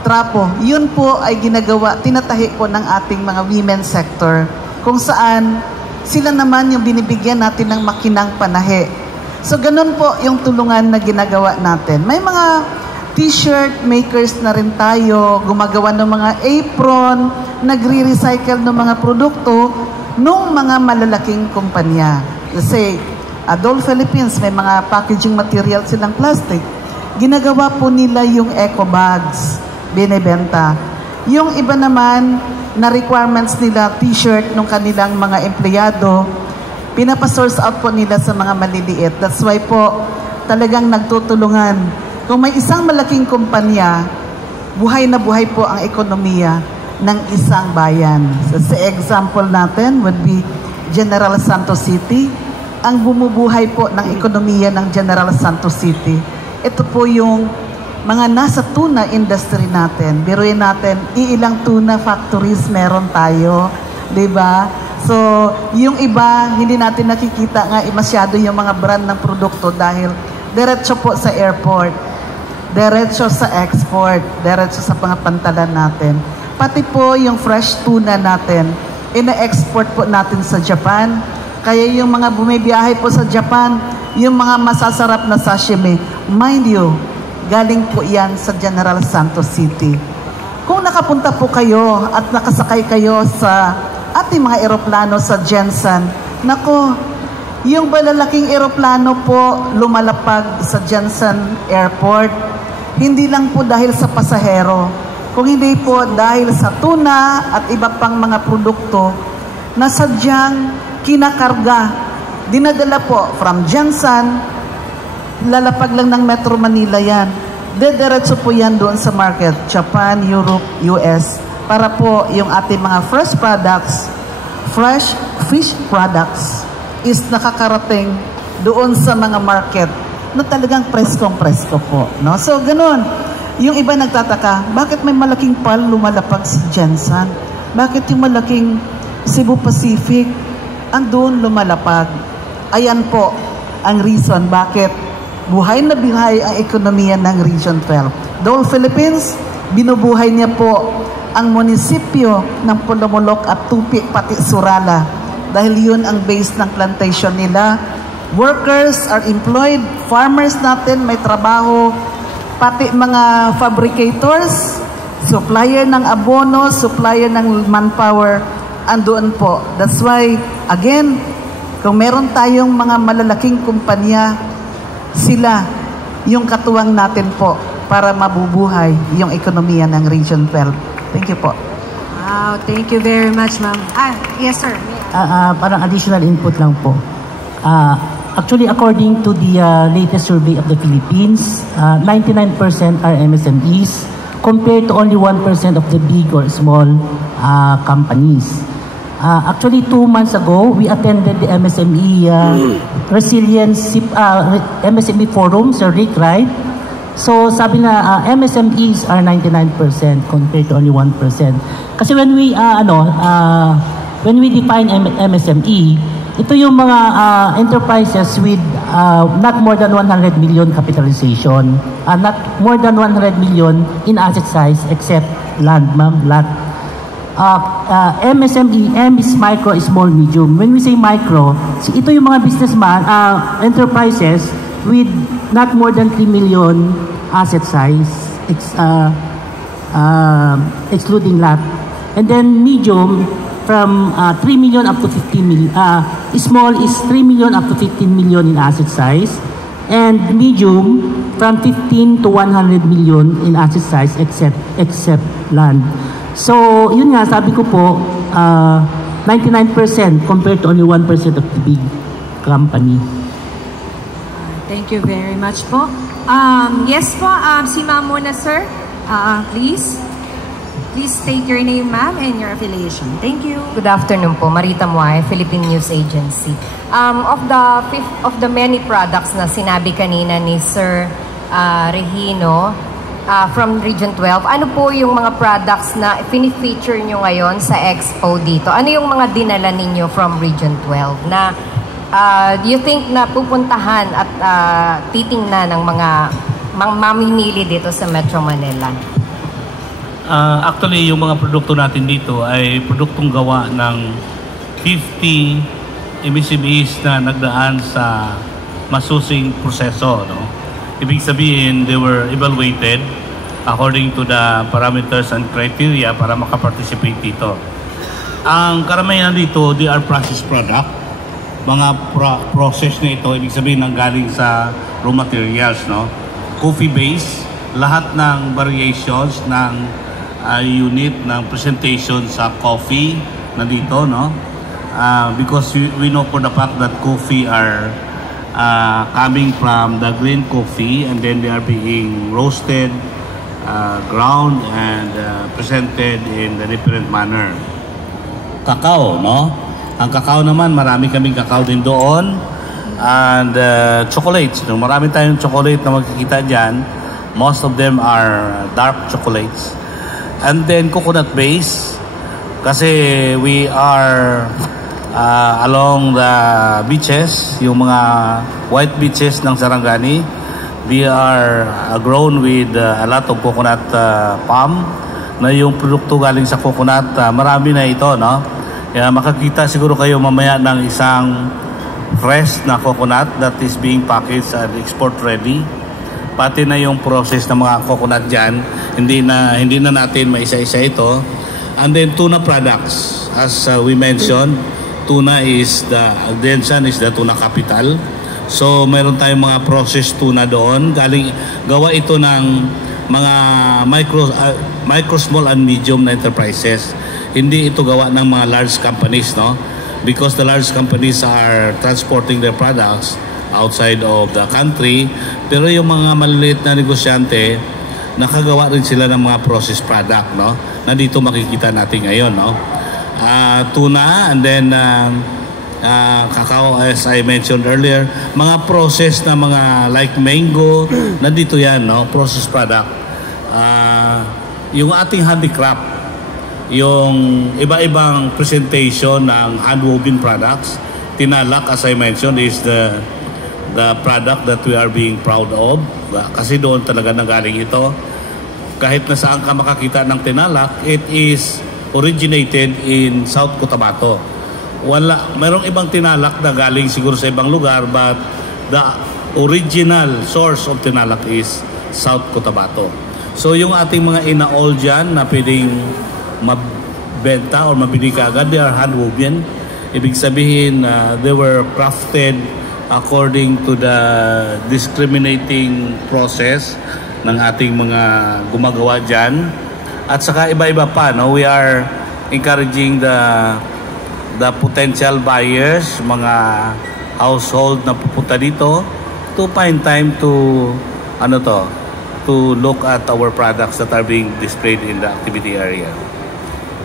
Trapo. Yun po ay ginagawa, tinatahi po ng ating mga women sector, kung saan sila naman yung binibigyan natin ng makinang panahe. So, ganun po yung tulungan na ginagawa natin. May mga t-shirt makers na rin tayo, gumagawa ng mga apron, nagre-recycle ng mga produkto ng mga malalaking kumpanya. Kasi, Dole Philippines, may mga packaging material silang plastic. Ginagawa po nila yung eco bags, binibenta. Yung iba naman, na requirements nila, t-shirt ng kanilang mga empleyado, pinapasource out po nila sa mga maliliit. That's why po talagang nagtutulungan. Kung may isang malaking kumpanya, buhay na buhay po ang ekonomiya ng isang bayan. So, sa example natin would be General Santos City. Ang bumubuhay po ng ekonomiya ng General Santos City, ito po yung mga nasa tuna industry natin. Biruin natin, iilang tuna factories meron tayo, diba? So, yung iba, hindi natin nakikita nga masyado yung mga brand ng produkto dahil diretso po sa airport, diretso sa export, diretso sa mga pantalan natin. Pati po yung fresh tuna natin, ina-export po natin sa Japan. Kaya yung mga bumibiyahe po sa Japan, yung mga masasarap na sashimi, mind you, galing po yan sa General Santos City. Kung nakapunta po kayo at nakasakay kayo sa ating mga eroplano sa Jensen, nako, yung malalaking eroplano po lumalapag sa Jensen Airport, hindi lang po dahil sa pasahero, kung hindi po dahil sa tuna at iba pang mga produkto na sadyang kinakarga, dinadala po from Jensen, lalapag lang ng Metro Manila yan. Dediretso po yan doon sa market, Japan, Europe, US, para po yung ating mga fresh products, fresh fish products, is nakakarating doon sa mga market na talagang preskong-presko po. No? So, ganun. Yung iba nagtataka, bakit may malaking pal lumalapag sa Jensen? Bakit yung malaking Cebu Pacific andun lumalapag? Ayan po ang reason bakit buhay na buhay ang ekonomiya ng Region 12. Dole Philippines, binubuhay niya po ang munisipyo ng Pulumulok at Tupi, pati Surala. Dahil yun ang base ng plantation nila. Workers are employed, farmers natin may trabaho, pati mga fabricators, supplier ng abono, supplier ng manpower, andoon po. That's why, again, kung meron tayong mga malalaking kumpanya, sila yung katuwang natin po para mabubuhay yung ekonomiya ng Region 12. Thank you po. Wow, thank you very much, ma'am. Yes, sir. Parang additional input lang po. Actually, according to the latest survey of the Philippines, 99% are MSMEs compared to only 1% of the big or small companies. Actually, 2 months ago, we attended the MSME Resilience MSME Forum, Sir Rick, right? So, sabi na, MSMEs are 99% compared to only 1%. Kasi when we define MSME, ito yung mga enterprises with not more than 100 million capitalization, not more than 100 million in asset size except land, ma'am, lot. MSME, M is micro, small, medium. When we say micro, ito yung mga businessman, enterprises with not more than 3 million asset size, excluding lot. And then medium, from 3 million up to 15 million. Small is 3 million up to 15 million in asset size. And medium, from 15 to 100 million in asset size except land. So, yun nga, sabi ko po, 99% compared to only 1% of the big company. Thank you very much po. Yes po, si ma'am muna, sir. Please. Please state your name, ma'am, and your affiliation. Thank you. Good afternoon po. Marita Muay, Philippine News Agency. Of the many products na sinabi kanina ni Sir Regino from Region 12, ano po yung mga products na fini-feature nyo ngayon sa Expo dito? Ano yung mga dinala ninyo from Region 12 na you think na pupuntahan at titingnan ng mga mamimili dito sa Metro Manila? Actually, yung mga produkto natin dito ay produktong gawa ng 50 MSMEs na nagdaan sa masusing proseso. No? Ibig sabihin, they were evaluated according to the parameters and criteria para makaparticipate dito. Ang karamihan dito, they are processed product. Mga process na ito, ibig sabihin ng galing sa raw materials. No? Coffee base, lahat ng variations ng unit ng presentation sa coffee na dito, no? Because we know for the fact that coffee are coming from the green coffee and then they are being roasted, ground, and presented in a different manner. Kakao, no? Ang kakao naman, marami kaming kakao din doon. And chocolates, no? Marami tayong chocolate na makikita dyan. Most of them are dark chocolates. And then coconut base, kasi we are along the beaches, yung mga white beaches ng Sarangani. They are grown with a lot of coconut palm, na yung produkto galing sa coconut, marami na ito, no? Kaya makakita siguro kayo mamaya ng isang fresh na coconut that is being packaged and export ready. Pati na yung process ng mga coconut dyan, hindi na natin maisa-isa ito. And then tuna products, as we mentioned, tuna is Densan is the tuna capital. So mayroon tayong mga processed tuna doon. Gawa ito ng mga micro, small and medium na enterprises. Hindi ito gawa ng mga large companies, no? Because the large companies are transporting their products outside of the country. Pero yung mga maliliit na negosyante, nakagawa rin sila ng mga processed product, no? Na dito makikita natin ngayon, no? Tuna, and then kakao, as I mentioned earlier, mga process na mga like mango, nandito yan, no? Processed product. Yung ating handicraft, yung iba-ibang presentation ng handwoven products, tinalak, as I mentioned, is the product that we are being proud of. Kasi doon talaga nanggaling ito. Kahit na saan ka makakita ng tinalak, it is originated in South Cotabato. Mayroong ibang tinalak na galing siguro sa ibang lugar, but the original source of tinalak is South Cotabato. So yung ating mga inaol dyan na pwedeng mabenta or mabili ka agad, they are handwoven. Ibig sabihin, they were crafted according to the discriminating process ng ating mga gumagawa dyan. At saka iba-iba pa, no? We are encouraging the potential buyers, mga household na pupunta dito, to find time to look at our products that are being displayed in the activity area.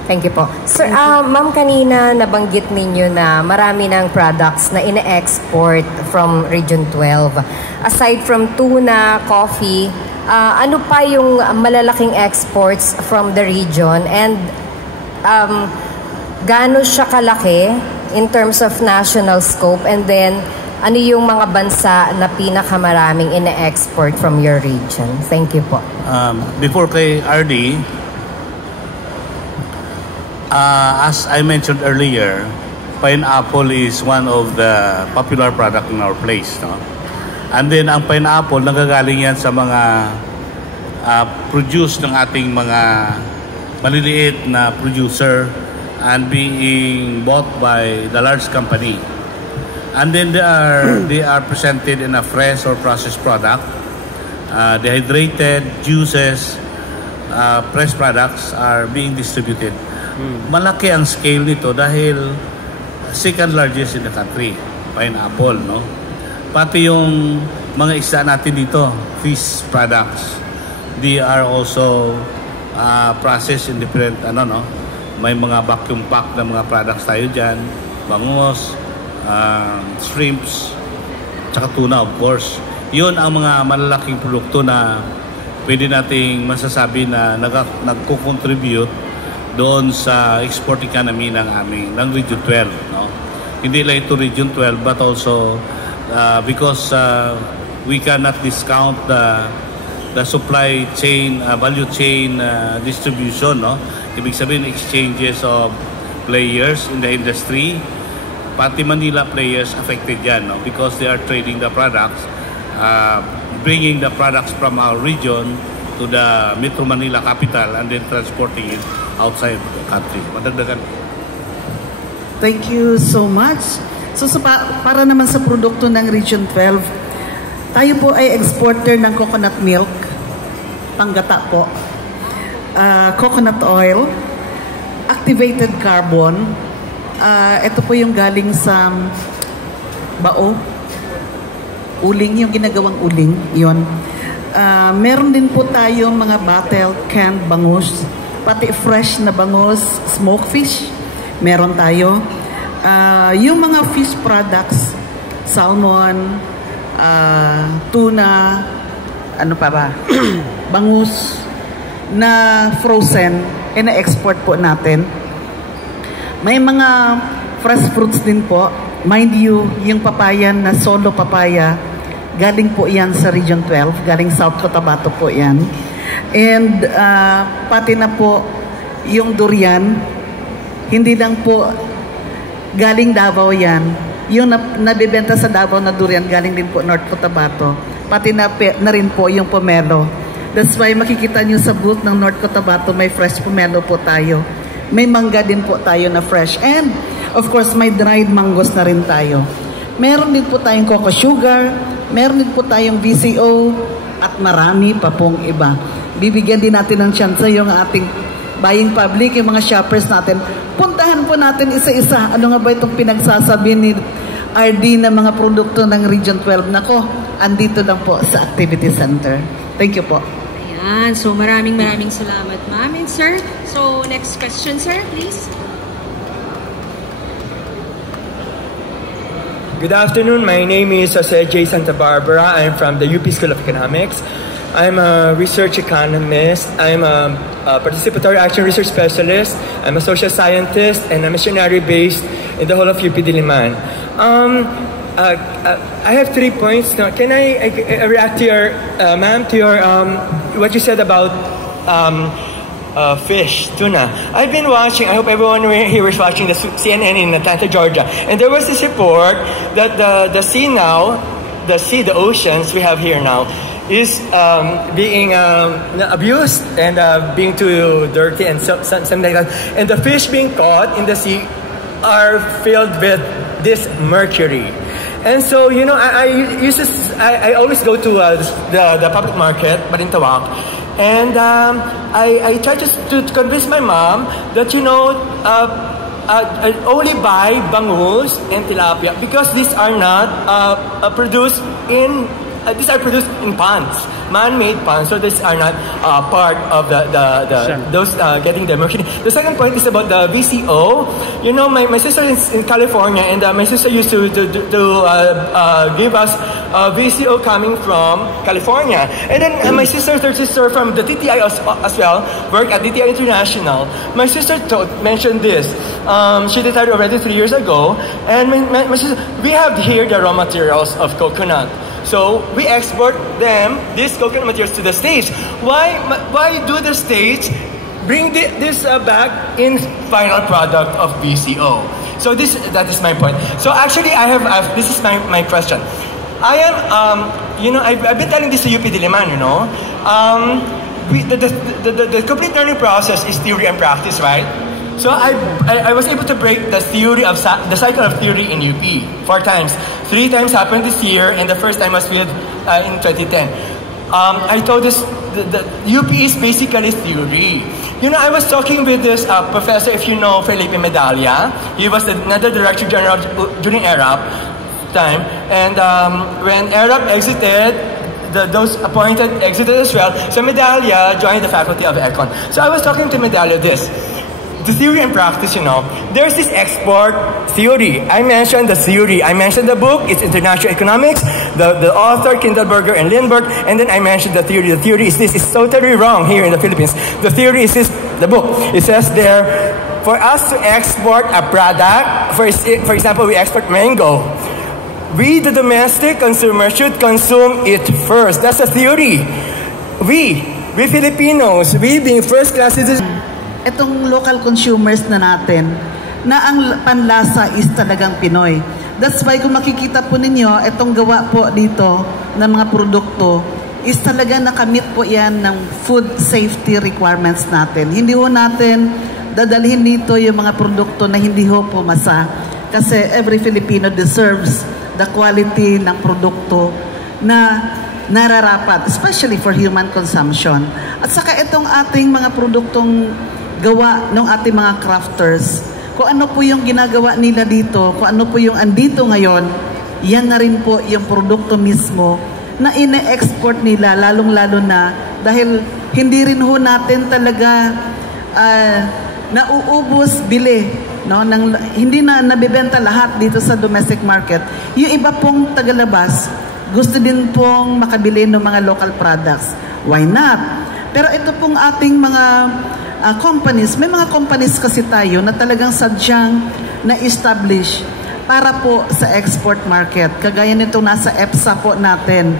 Thank you po. Sir, ma'am, kanina nabanggit ninyo na marami ng products na ine-export from Region 12. Aside from tuna, coffee, ano pa yung malalaking exports from the region, and gaano siya kalaki in terms of national scope, and then ano yung mga bansa na pinakamaraming ine-export from your region? Thank you po. Before kay RD, as I mentioned earlier, pineapple is one of the popular product in our place, no? And then ang pineapple, nagagaling yan sa mga produce ng ating mga maliliit na producer and being bought by the large company. And then they are presented in a fresh or processed product. Dehydrated juices, fresh products are being distributed. Malaki ang scale nito dahil second largest in the country, pineapple, no? Pati yung mga isda natin dito, fish products, they are also processed in different, may mga vacuum pack na mga products tayo dyan, bangus, shrimps, tsaka tuna, of course. Yun ang mga malalaking produkto na pwede nating masasabi na nagko-contribute doon sa export economy ng Region 12, no? Hindi lang ito Region 12, but also because we cannot discount the supply chain, value chain distribution, no? Ibig sabihin, exchanges of players in the industry, pati Manila players affected yan, no? Because they are trading the products, bringing the products from our region to the Metro Manila capital and then transporting it outside the country. Madagdagan. Thank you so much. So para naman sa produkto ng Region 12, tayo po ay exporter ng coconut milk, panggata po. coconut oil, activated carbon. Ito po yung galing sa bao, uling, yung ginagawang uling, yun. Meron din po tayong mga bottled canned bangus, pati fresh na bangus, smoked fish, meron tayo. Yung mga fish products, salmon, tuna, ano pa ba, bangus na frozen, na-export po natin. May mga fresh fruits din po. Mind you, yung papaya na solo papaya, galing po yan sa Region 12, galing South Cotabato po yan. And pati na po yung durian, hindi lang po galing Davao yan. Yung nabibenta sa Davao na durian, galing din po North Cotabato. Pati na rin po yung pomelo. That's why makikita nyo sa booth ng North Cotabato, may fresh pomelo po tayo. May mangga din po tayo na fresh. And of course, may dried mangoes na rin tayo. Meron din po tayong cocoa sugar, meron din po tayong VCO, at marami pa pong iba. Bibigyan din natin ng chance yung ating buying public, yung mga shoppers natin. Puntahan po natin isa-isa. Ano nga ba itong pinagsasabi ni RD na mga produkto ng Region 12? Nako, andito lang po sa Activity Center. Thank you po. Ayan. So maraming salamat, ma'am and sir. So next question, sir, please. Good afternoon. My name is Jose J. Santa Barbara. I'm from the UP School of Economics. I'm a research economist. I'm a participatory action research specialist. I'm a social scientist and a missionary based in the whole of UP Diliman. I have 3 points. Now, can I react to your, ma'am, to your what you said about fish, tuna? I've been watching, I hope everyone here is watching the CNN in Atlanta, Georgia. And there was this report that the sea now, the oceans we have here now, is being abused and being too dirty and something like that. And the fish being caught in the sea are filled with this mercury. And so, you know, I always go to the public market, Balintawak, and I try to convince my mom that, you know, I only buy bangus and tilapia because these are not produced in these are produced in ponds, man-made ponds, so these are not part of those getting the mercury. The second point is about the VCO. You know, my sister is in California, and my sister used to give us VCO coming from California. And then my third sister from the TTI as well, work at TTI International. My sister mentioned this. She retired already 3 years ago, and my sister, we have here the raw materials of coconut. So we export these coconut materials to the States. Why do the States bring this back in final product of VCO? So that is my point. So actually, this is my question. I am, you know, I've been telling this to UP Diliman, you know. The complete learning process is theory and practice, right? So I was able to break the cycle of theory in UP 4 times. 3 times happened this year, and the first time was in 2010. I told this, the UP is basically theory. You know, I was talking with this professor, if you know Felipe Medalla. He was another director general during ERAP time. And when ERAP exited, those appointed exited as well. So Medalla joined the faculty of Econ. So I was talking to Medalla this. The theory and practice, you know, there's this export theory. I mentioned the theory. I mentioned the book. It's International Economics. The author, Kindleberger and Lindbergh. And then I mentioned the theory. The theory is this. It's totally wrong here in the Philippines. The theory is this, the book. It says there, for us to export a product, for example, we export mango. We, the domestic consumer, should consume it first. That's a theory. We Filipinos, we being first-class citizens, itong local consumers na natin, na ang panlasa is talagang Pinoy. That's why kung makikita po ninyo, itong gawa po dito ng mga produkto, is talaga nakamit po yan ng food safety requirements natin. Hindi ho natin dadalhin dito yung mga produkto na hindi ho pumasa. Kasi every Filipino deserves the quality ng produkto na nararapat, especially for human consumption. At saka itong ating mga produktong gawa ng ating mga crafters, kung ano po yung ginagawa nila dito, kung ano po yung andito ngayon, yan na rin po yung produkto mismo na ine-export nila, lalong-lalo na dahil hindi rin ho natin talaga nauubos bili, no? Hindi na nabibenta lahat dito sa domestic market. Yung iba pong tagalabas, gusto din pong makabili ng mga local products. Why not? Pero ito pong ating mga companies, may mga companies kasi tayo na talagang sadyang na-establish para po sa export market. Kagaya nito nasa EPSA po natin.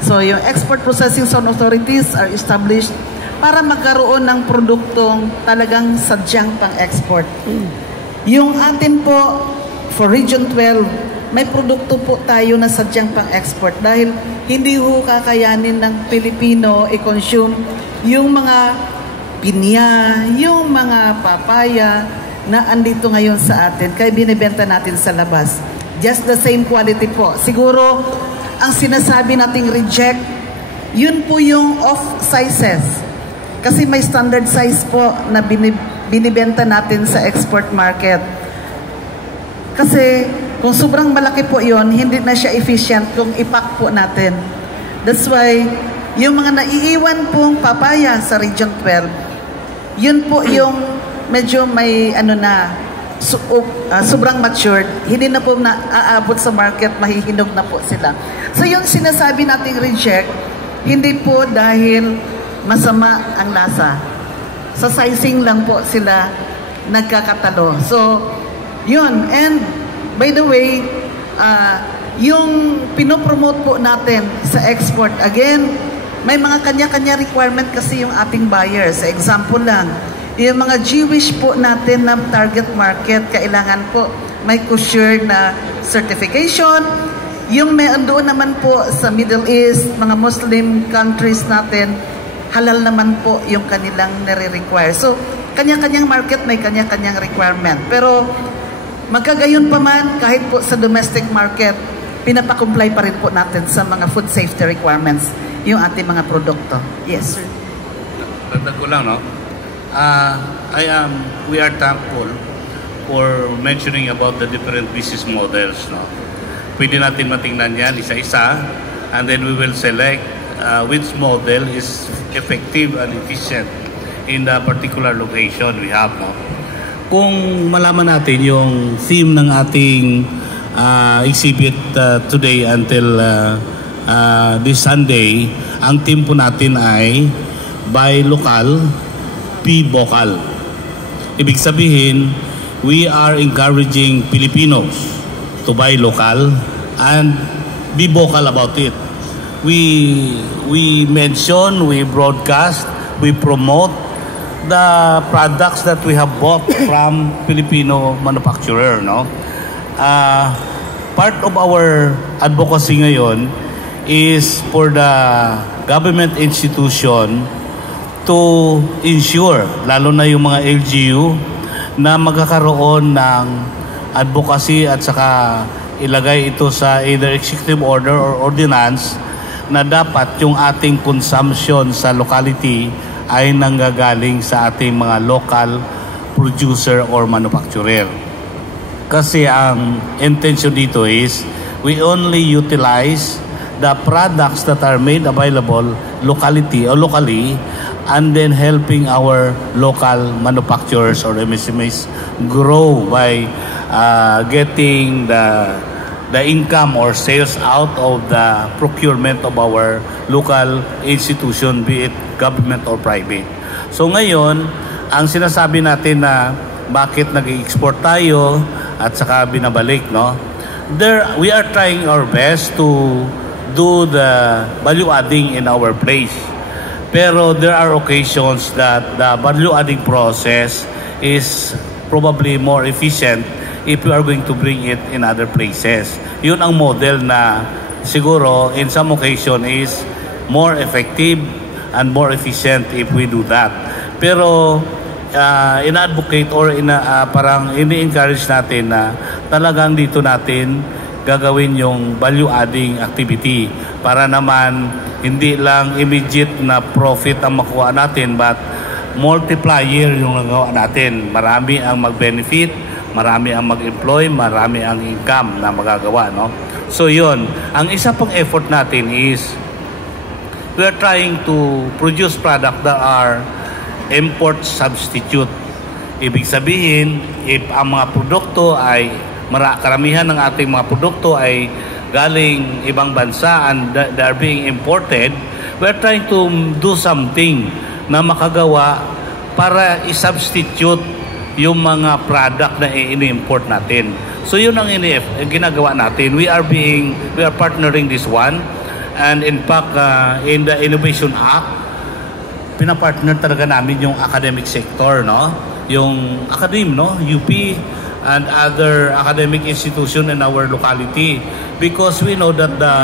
So yung Export Processing Zone Authorities are established para magkaroon ng produktong talagang sadyang pang-export. Yung atin po, for Region 12, may produkto po tayo na sadyang pang-export dahil hindi ho kakayanin ng Pilipino i-consume yung mga pinya, yung mga papaya na andito ngayon sa atin, kaya binibenta natin sa labas. Just the same quality po. Siguro, ang sinasabi nating reject, yun po yung off sizes. Kasi may standard size po na binibenta natin sa export market. Kasi kung sobrang malaki po yon, hindi na siya efficient kung ipack po natin. That's why, yung mga naiiwan pong papaya sa Region 12, yun po yung medyo may sobrang matured, hindi na po aabot sa market, mahihinog na po sila. So yung sinasabi nating reject, hindi po dahil masama ang lasa. Sa sizing lang po sila nagkakatalo. So, yun. And, by the way, yung pinopromote po natin sa export, again, may mga kanya-kanya requirement kasi yung ating buyers. Sa example lang, yung mga Jewish po natin na target market, kailangan po may kosher na certification. Yung may andoon naman po sa Middle East, mga Muslim countries natin, halal naman po yung kanilang nare-require. So, kanya-kanyang market may kanya-kanyang requirement. Pero, magkagayon pa man, kahit po sa domestic market, pinapakomply pa rin po natin sa mga food safety requirements yung ating mga produkto. Yes, sir. Dagdag ko lang, no? We are thankful for mentioning about the different business models, no? Pwede natin matingnan yan isa-isa, and then we will select which model is effective and efficient in the particular location we have, no? Kung malaman natin yung theme ng ating exhibit today until this Sunday, ang theme po natin ay buy local, be vocal. Ibig sabihin, we are encouraging Filipinos to buy local and be vocal about it. We mention, we broadcast, we promote the products that we have bought from Filipino manufacturer, no? Part of our advocacy ngayon is for the government institution to ensure, lalo na yung mga LGU, na magkakaroon ng advocacy at saka ilagay ito sa either executive order or ordinance na dapat yung ating consumption sa locality ay nanggagaling sa ating mga local producer or manufacturer. Kasi ang intention dito is we only utilize the products that are made available locally and then helping our local manufacturers or MSMEs grow by getting the income or sales out of the procurement of our local institution, be it government or private. So ngayon, ang sinasabi natin na bakit nag-export tayo at saka binabalik, no? We are trying our best to do the value adding in our place. Pero there are occasions that the value adding process is probably more efficient if we are going to bring it in other places. Yun ang model na siguro in some occasion is more effective and more efficient if we do that. Pero ina-advocate or parang ini-encourage natin na talagang dito natin gagawin yung value adding activity para naman hindi lang immediate na profit ang makuha natin, but multiplier yung nagawa natin. Marami ang mag-benefit, marami ang mag-employ, marami ang income na magagawa, no? So yun, ang isa pang effort natin is we are trying to produce product that are import substitute. Ibig sabihin, if ang mga produkto ay karamihan ng ating mga produkto ay galing ibang bansa and they are being imported, we are trying to do something na makagawa para i-substitute yung mga product na ini-import natin. So yun ang ginagawa natin. We are partnering this one, and in fact in the Innovation Act, pinapartner talaga namin yung academic sector, no? Yung academe, no? UP and other academic institution in our locality, because we know that the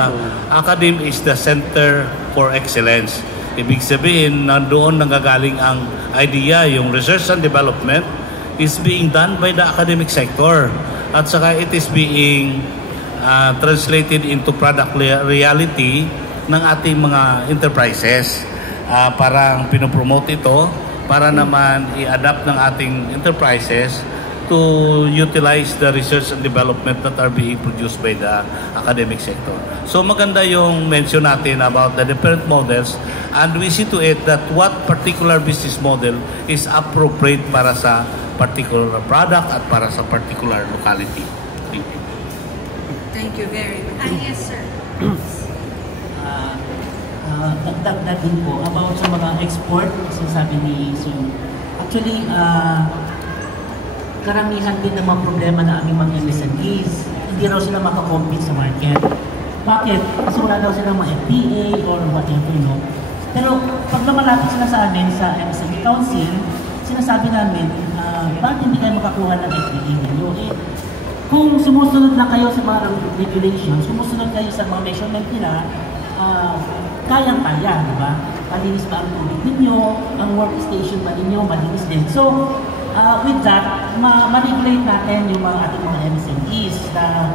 academe is the center for excellence. Ibig sabihin, nandoon nanggagaling ang idea, yung research and development is being done by the academic sector, at saka it is being translated into product reality ng ating mga enterprises. Parang pinopromote ito para naman i-adapt ng ating enterprises to utilize the research and development that are being produced by the academic sector. So maganda yung mention natin about the different models, and we see to it that what particular business model is appropriate para sa particular product at para sa particular locality. Thank you. Thank you very much. Yes, sir. Dagdag din po about sa mga export, sinasabi ni Sir. Actually, karamihan din ng mga problema na aming mga MSMEs, hindi raw sila makakompete sa market. Bakit? Kasi wala daw silang mga FTA or whatever, no? Pero pag lumalapit sila sa amin sa MSME Council, sinasabi namin, bakit hindi kayo makakuha ng FTA ninyo? Kung sumusunod lang kayo sa mga regulations, sumusunod kayo sa mga measurement nila, kayang-kaya, di ba? Malinis ba ang tubig ninyo, ang workstation ba ninyo, malinis din. So, with that, ma-regulate natin yung mga ating mga MSMEs na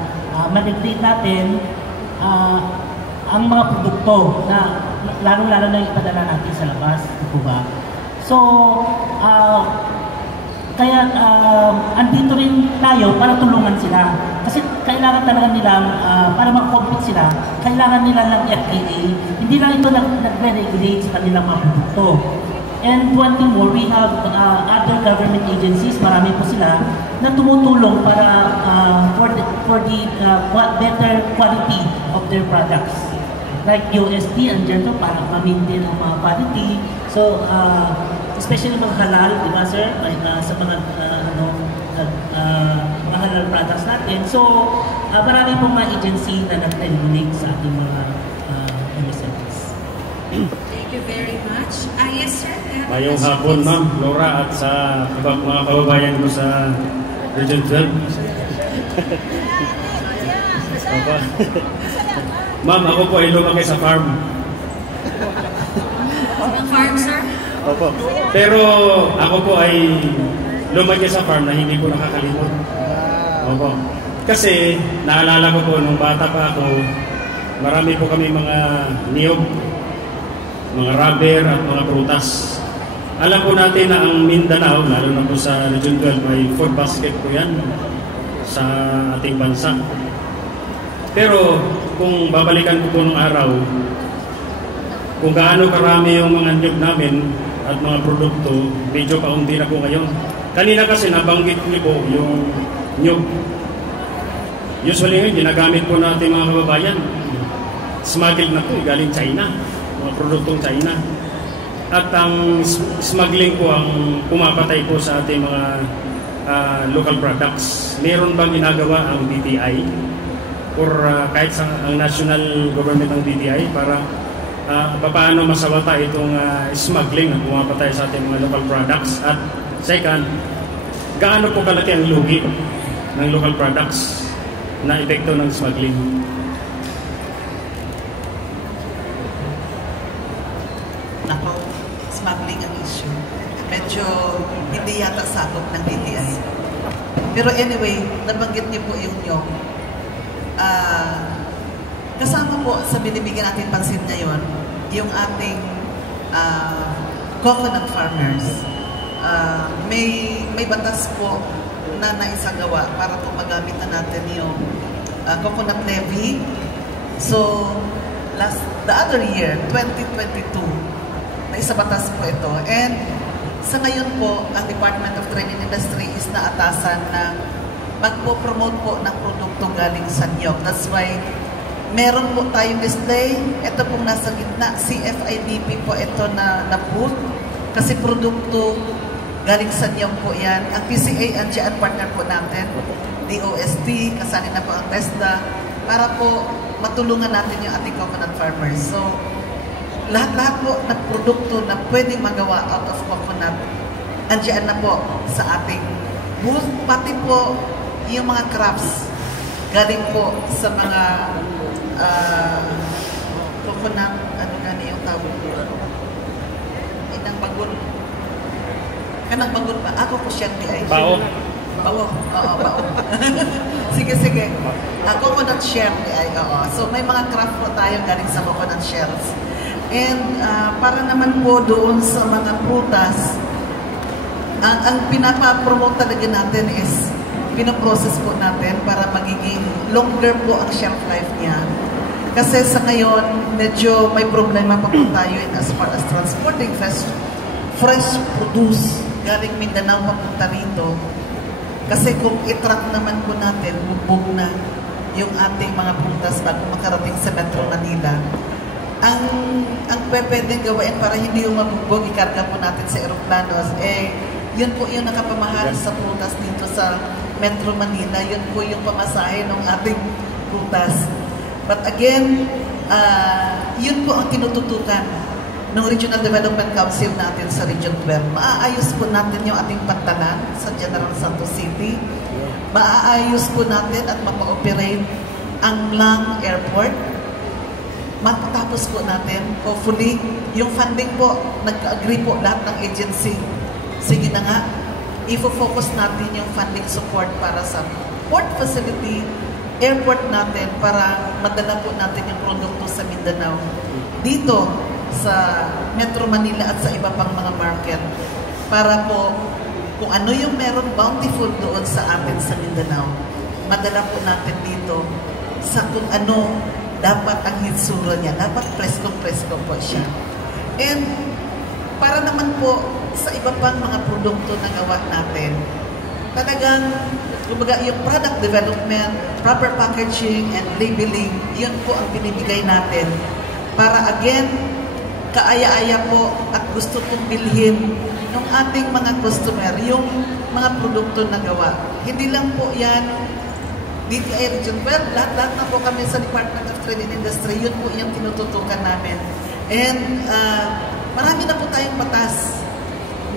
ma-regulate natin ang mga produkto na lalo-lalo na ipadala natin sa labas, di ba? So, kaya andito rin tayo para tulungan sila. Kasi kailangan talaga nilang, para mag-compete sila, kailangan nila ng FDA. Hindi lang ito nag-regulate sa kanilang mga produkto. And one thing more, we have other government agencies, marami po sila, na tumutulong para for the better quality of their products. Like UST and Gento para ma-maintain ang mga quality. So, especially mga halal, di ba sir? Like, sa mga mga halal products natin. So, marami pong mga agency na nag-regulate sa ating mga MSMEs. Thank you very much. Yes sir. Mayong hapon ma'am, Laura, at sa mga kababayan ko sa Region 12. Ma'am, ako po ay lumaki sa farm. Farm, sir? Opo. Pero ako po ay lumaki sa farm na hindi ko nakakalimot. Opo. Kasi naalala ko po nung bata pa ako, marami po kami mga niyog, mga rubber at mga prutas. Alam po natin na ang Mindanao, lalo na po sa Region 12, may food basket po yan sa ating bansa. Pero kung babalikan ko po nung araw, kung gaano karami yung mga niyog namin at mga produkto, medyo kaunti na po ngayon. Kanina kasi nabanggit niyo po yung niyog. Usually ngayon, ginagamit po natin mga kababayan. Smuggled na po, galing China. Mga produktong China. At ang smuggling po ang pumapatay po sa ating mga local products. Meron bang ginagawa ang DTI or kahit sa ang national government ng DTI para paano masawata itong smuggling na pumapatay sa ating mga local products? At second, gaano po kalaki ang lugi ng local products na epekto ng smuggling? Smuggling ang issue. Medyo hindi yata sakop ng DTI. Pero anyway, nabanggit niyo po yung nyog. Kasama po sa binibigyan natin pansin ngayon yung ating coconut farmers. May batas po na naisagawa para po magamit na natin yung coconut levy. So, the other year, 2022, naisabatas po ito. And sa ngayon po, ang Department of Trade and Industry is naatasan na magpo-promote po ng produkto galing sa niyog. That's why meron po tayong display. Ito pong nasa gitna, CFIDP po ito na booth. Kasi produkto galing sa niyog po yan. Ang PCA, ang partner po natin, DOST, kasali na po ang TESDA, para po matulungan natin yung ating coconut farmers. So, lahat-lahat po na produkto na pwedeng magawa out of coconut, andyan na po sa ating booth. Pati po yung mga crafts, galing po sa mga coconut, ano gani yung tawag po? Inang bagon. Kanang bagon ba? Ako po siyang di-ay. Bao. Oo, bao. Sige. Coconut shell ay, oo. So, may mga craft po tayo galing sa coconut shells. And para naman po doon sa mga prutas, ang pinapapromote talaga natin is pinoprocess po natin para magiging longer po ang shelf life niya. Kasi sa ngayon, medyo may problema pa po tayo as far as transporting fresh produce galing Mindanao papunta rito. Kasi kung i-track naman po natin, bubog na yung ating mga prutas bago makarating sa Metro Manila. Ang pwedeng gawain para hindi yung mabubog, ikarga po natin sa aeroplanos, yun po yung nakapamahal sa prutas dito sa Metro Manila. Yun po yung pamasahe ng ating prutas. But again, yun po ang tinututukan ng Regional Development Council natin sa Region 12. Maaayos po natin yung ating pantalan sa General Santos City. Maaayos po natin at mapa-operate ang Lang Airport. Matapos po natin, hopefully, yung funding po, nag-agree po lahat ng agency. Sige na nga, i-focus natin yung funding support para sa port facility, airport natin, para madala po natin yung produkto sa Mindanao. Dito, sa Metro Manila at sa iba pang mga market, para po kung ano yung meron bountiful doon sa atin sa Mindanao, madala po natin dito sa kung ano dapat ang hitsura niya. Dapat presko-presko po siya. And para naman po sa iba pang mga produkto na gawa natin, talagang kumbaga yung product development, proper packaging and labeling, yun po ang binibigay natin para again kaaya-aya po at gusto kong bilhin ng ating mga customer yung mga produkto na gawa. Hindi lang po yan DTI Region 12, lahat na po kami sa Department of Trade and Industry, yun po yung tinututukan namin. And marami na po tayong batas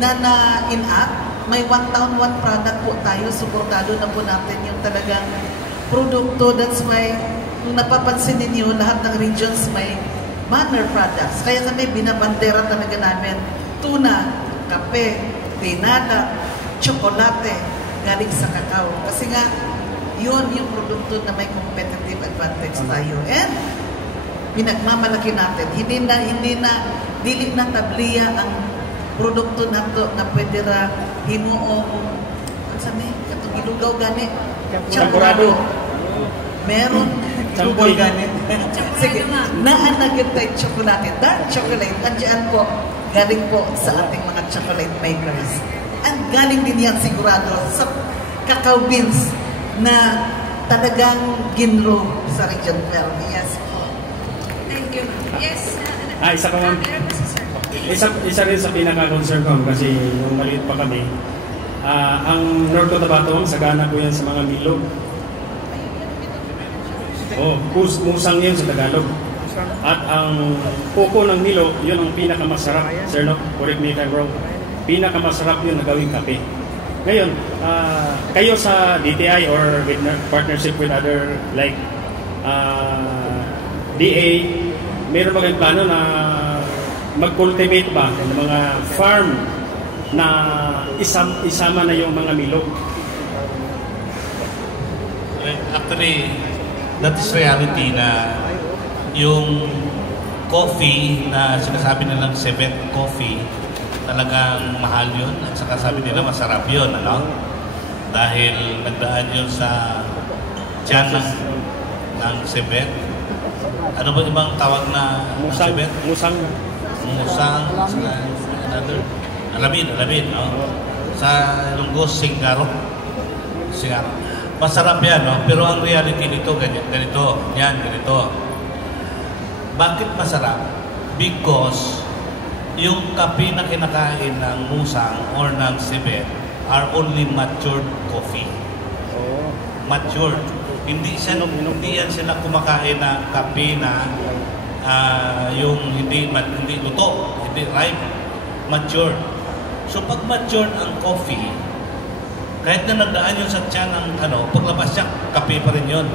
na na-in-act. May one town, one product po tayo, suportado na po natin yung talagang produkto. That's why, kung napapansin ninyo, lahat ng regions may manner products. Kaya kami binabandera talaga namin tuna, kape, pinada, tsokolate, galing sa kakao. Kasi nga, yun yung produkto na may competitive advantage tayo. And pinagmamalaki natin. Hindi na tabliya ang produkto na to na pwede ra himuong, ano sabi, katong ilugaw gani, champurado. Meron Champoy gani. Sige, naanagin tayo chocolate. Dark chocolate, andyan po, galing po sa ating mga chocolate makers. Ang galing din yan sigurado sa cacao beans na talagang ginro sa Region 12. Yes po. Thank you. Yes. Isa ka ma'am. Isa rin sa pinaka-concern ko kasi nung maliit pa kami, ang North Cotabato, sagana po yan sa mga Milo. Musang yun sa Tagalog. At ang puko ng Milo, yun ang pinakamasarap. Sir, no? Correct me if I'm wrong. Pinakamasarap yun na gawing kape. Ngayon, kayo sa DTI or with partnership with other like DA, meron ba kayong plano na mag-cultivate ba ng mga farm na isama na yung mga Milo? Actually, that is reality na yung coffee na sinasabi nilang Cebet coffee, talagang mahal yun. At saka sabi nila masarap yun, ano? Dahil nagdaan yun sa tiyan ng Cebet. Ano ba ibang tawag na Cebet? Musang. Alamin, no? Sa Ilonggos, Singaro. Masarap yan, no? Pero ang reality nito, ganito. Bakit masarap? Because yung kape na kinakain ng Musang or ng Cebet are only matured coffee. Matured. Hindi yan sila kumakain na kape na yung hindi luto, hindi ripe, matured. So pag matured ang coffee, kahit na nagdaan yun sa tiyan ng paglabas niya, kape pa rin yun.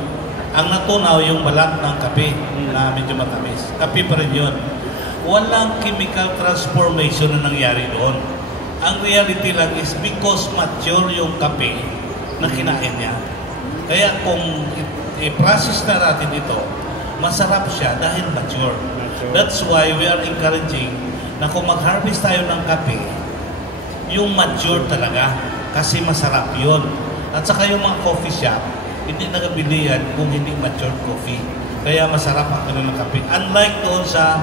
Ang natunaw yung balat ng kape na medyo matamis. Kape pa rin yun. Walang chemical transformation na nangyari doon. Ang reality lang is because mature yung kape na kinain niya. Kaya kung i-process na natin ito, masarap siya dahil mature. That's why we are encouraging na kung mag-harvest tayo ng kape, yung mature talaga. Kasi masarap yun. At saka yung mga coffee shop, hindi nagabili yan kung hindi mature coffee. Kaya masarap ang kanilang kape. Unlike doon sa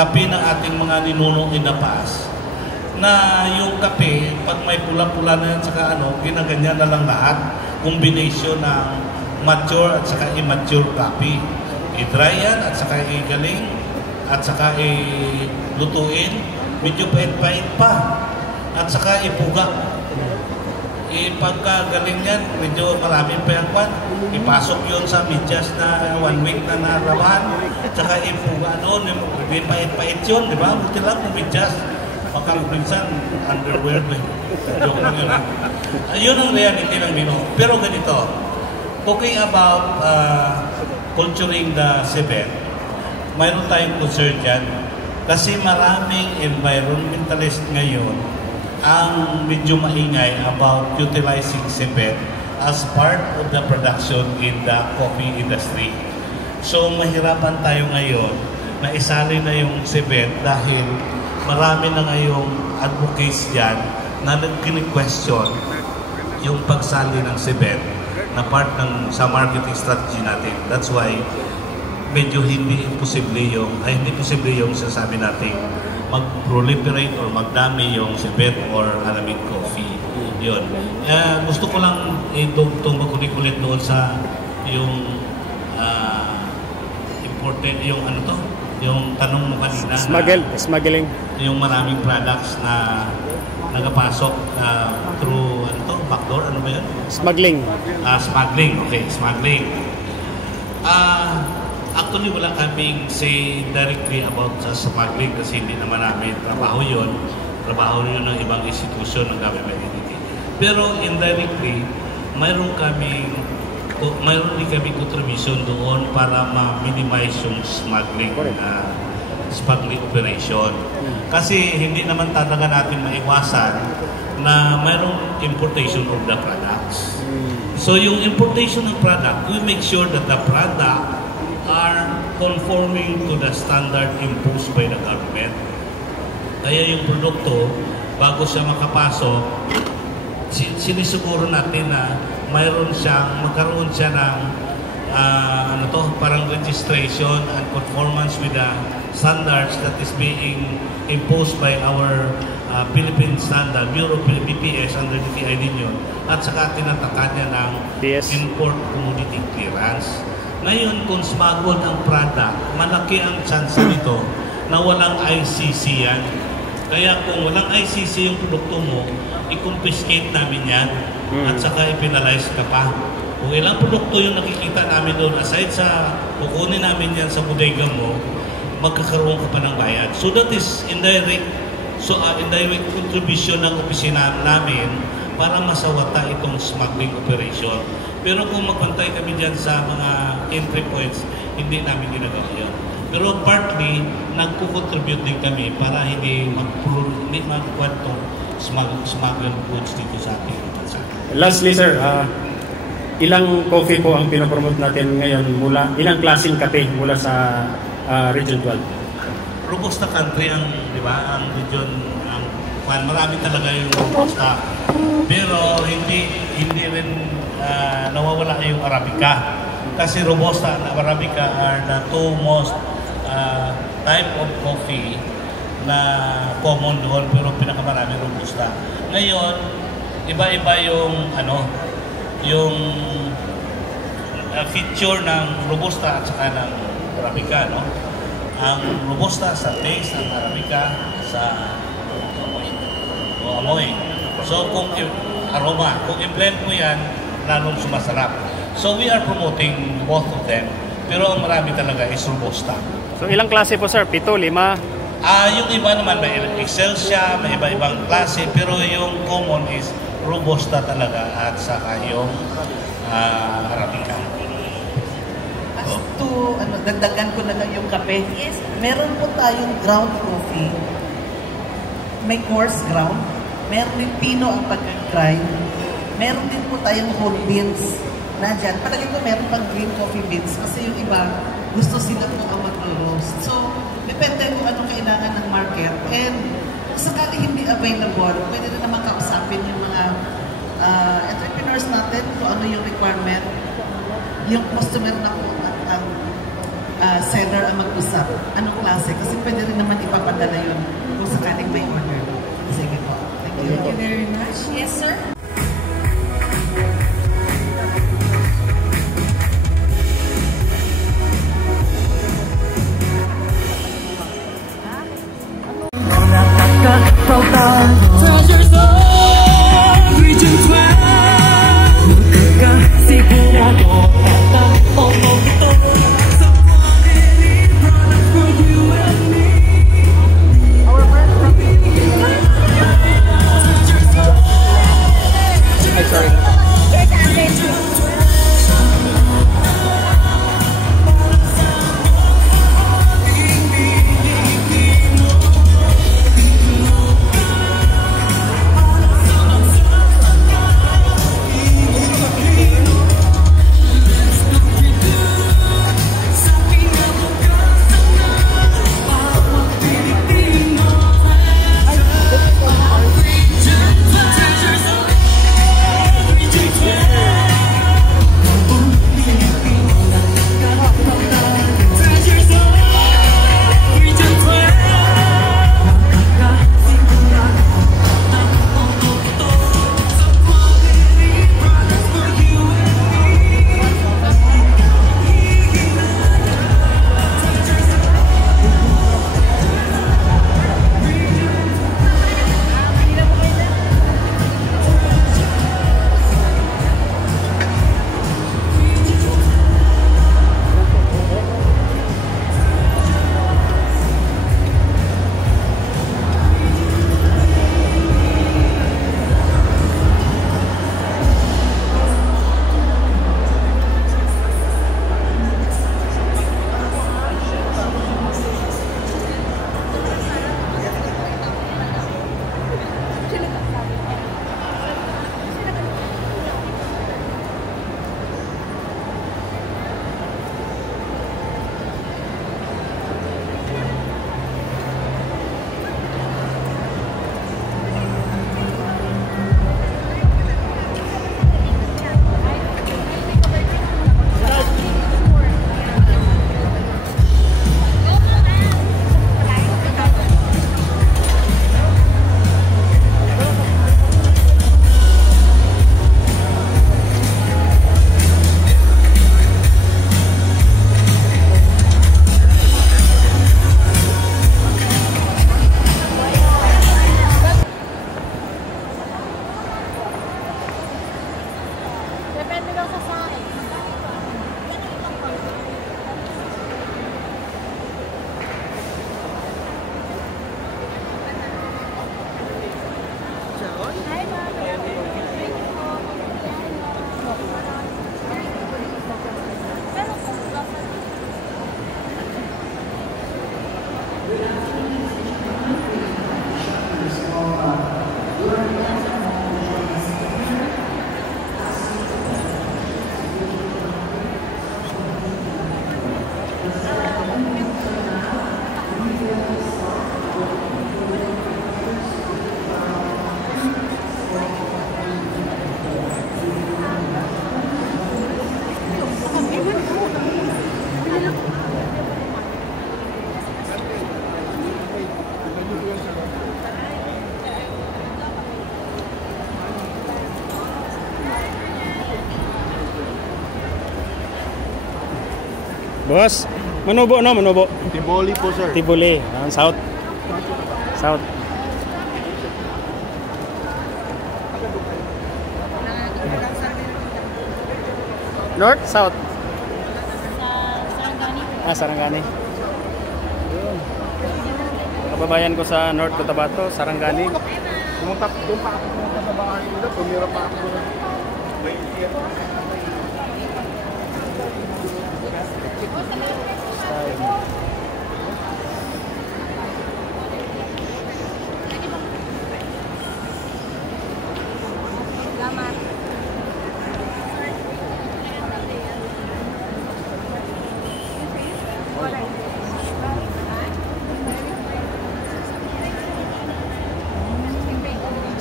kape ng ating mga ninunong in the past, na yung kape, pag may pula-pula na yan, saka ginaganyan na lang lahat, combination ng mature at saka immature kape. I-dry yan at saka i-galing at saka i-lutuin, medyo pait-pait pa. At saka ipuga. Pagkagaling yan, medyo maraming pa yan pa. Ipasok yun sa medyas na 1 week na naraman. Tsaka ipuga doon, may pait-pait yun, di ba? Buti lang kung medyas. Pagkaminsan, underwear. Joke lang yun. Yun ang reality ng Mino. Pero ganito, talking about culturing the Cebet, mayroon tayong concern dyan. Kasi maraming environmentalist ngayon ang medyo maingay about utilizing Cebet as part of the production in the coffee industry. So mahirapan tayo ngayon na isali na yung Cebet dahil marami na ngayong advocates dyan na nag-question yung pagsali ng Cebet na part ng sa marketing strategy natin. That's why medyo hindi posible yung sasabi natin mag-proliferate or magdami yung Cebet or Alamid coffee. Yun. Gusto ko lang itong makulit-kulit doon sa yung important, yung yung tanong mo kanina. Smuggling. Yung maraming products na nagapasok through backdoor, ano ba yun? Smuggling. Smuggling, okay, smuggling. Actually, wala kaming say directly about sa smuggling kasi hindi naman namin trabaho yun ng ibang institusyon ng government entity. Pero indirectly, mayroon din kami contribution doon para ma-minimize yung smuggling operation. Kasi hindi naman talaga natin maiwasan na mayroong importation of the products. So yung importation ng product, we make sure that the product are conforming to the standard imposed by the government. Kaya yung produkto, bago siya makapasok, sinisiguro natin na magkaroon siya ng parang registration and conformance with the standards that is being imposed by our Philippine Standard, Bureau of BPS under the DTI yun, at saka tinatakan niya ng import commodity clearance. Ngayon, kung smuggled ang product, malaki ang chance nito na walang ICC yan. Kaya kung walang ICC yung produkto mo, i-confiscate namin yan at saka i-penalize ka pa. Kung ilang produkto yung nakikita namin doon, aside sa kukunin namin yan sa bodega mo, magkakaroon ka pa ng bayad. So that is indirect contribution ng opisina namin para masawata itong smuggling operation. Pero kung magpantay kami dyan sa mga entry points, hindi namin ginagawa yun. Pero partly, nagko-contribute din kami para hindi magkwento smuggled goods dito sa ating bansa. Lastly, sir, ilang coffee po ang pinopromote natin ngayon ilang klaseng kape mula sa Region 12? Robusta country ang, di ba, ang region, marami talaga yung Robusta. Pero hindi rin nawawala yung Arabica. Kasi Robusta and Arabica are the two most type of coffee na common doon, pero pinakamarami Robusta. Ngayon, iba-iba yung yung feature ng Robusta at saka ng Arabica, no? Ang Robusta sa taste, ang Arabica sa amoy. So kung aroma, kung i-blend mo yan, lalong sumasarap. So we are promoting both of them, pero ang marami talaga is Robusta. So ilang klase po sir? 7, 5? Yung iba naman may Excelsia, may iba-ibang klase, pero yung common is Robusta talaga at saka yung Arabica. As to, dagdagan ko na lang yung kape. Yes. Meron po tayong ground coffee. May coarse ground. Meron din pino ang pagka-grind. Meron din po tayong whole beans na dyan. Palagi ko meron pang green coffee beans kasi yung iba gusto sila po ang mag-roast. So, depende kung anong kailangan ng market. And kung sakali hindi available, pwede rin naman kausapin yung mga entrepreneurs natin kung ano yung requirement. Yung customer na po ang seller ang mag-usap. Anong klase? Kasi pwede rin naman ipapadala yun kung sakaling may order. Sige po. Thank you. Thank you very much. Yes, sir. Treasures of Region 12 Sigurado tatapong ito sa quality product for you and me. Our friend from sorry. Boss, Manubo no, Manubo. Tiboli po, sir. Tiboli, South. South. North, South. Sarangani. Kababayan ko sa North Cotabato, Sarangani. Pumunta pa ako sa bahay nila, tumira pa ako doon. Salamat.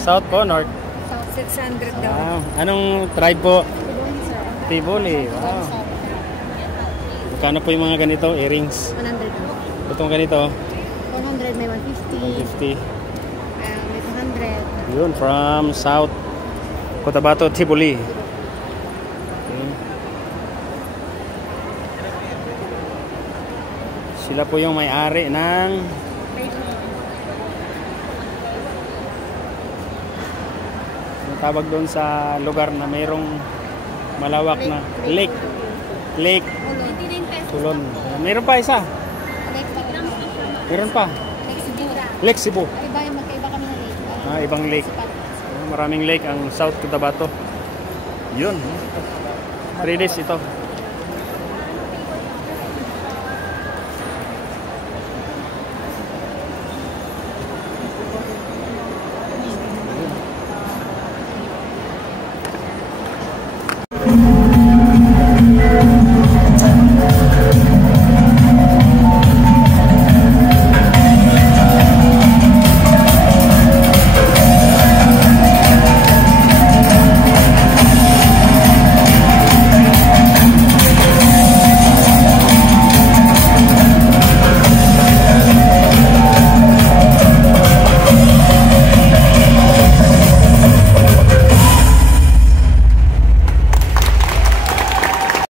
South po, North? South 600 daw. Anong tribe po? Tiboli. Wow. Magkano po yung mga ganito, earrings? 100. Itong ganito? 100, may 150. 150. May 200. Yun, from South Cotabato, Tiboli. Okay. Sila po yung may-ari ng tawag doon sa lugar na mayroong malawak na lake. Tulon. Mayroon pa isa. Mayroon pa. Lake Cebu. Magkaiba kami ng lake. Ibang lake. Maraming lake ang South Cotabato. Yun. 3 days ito.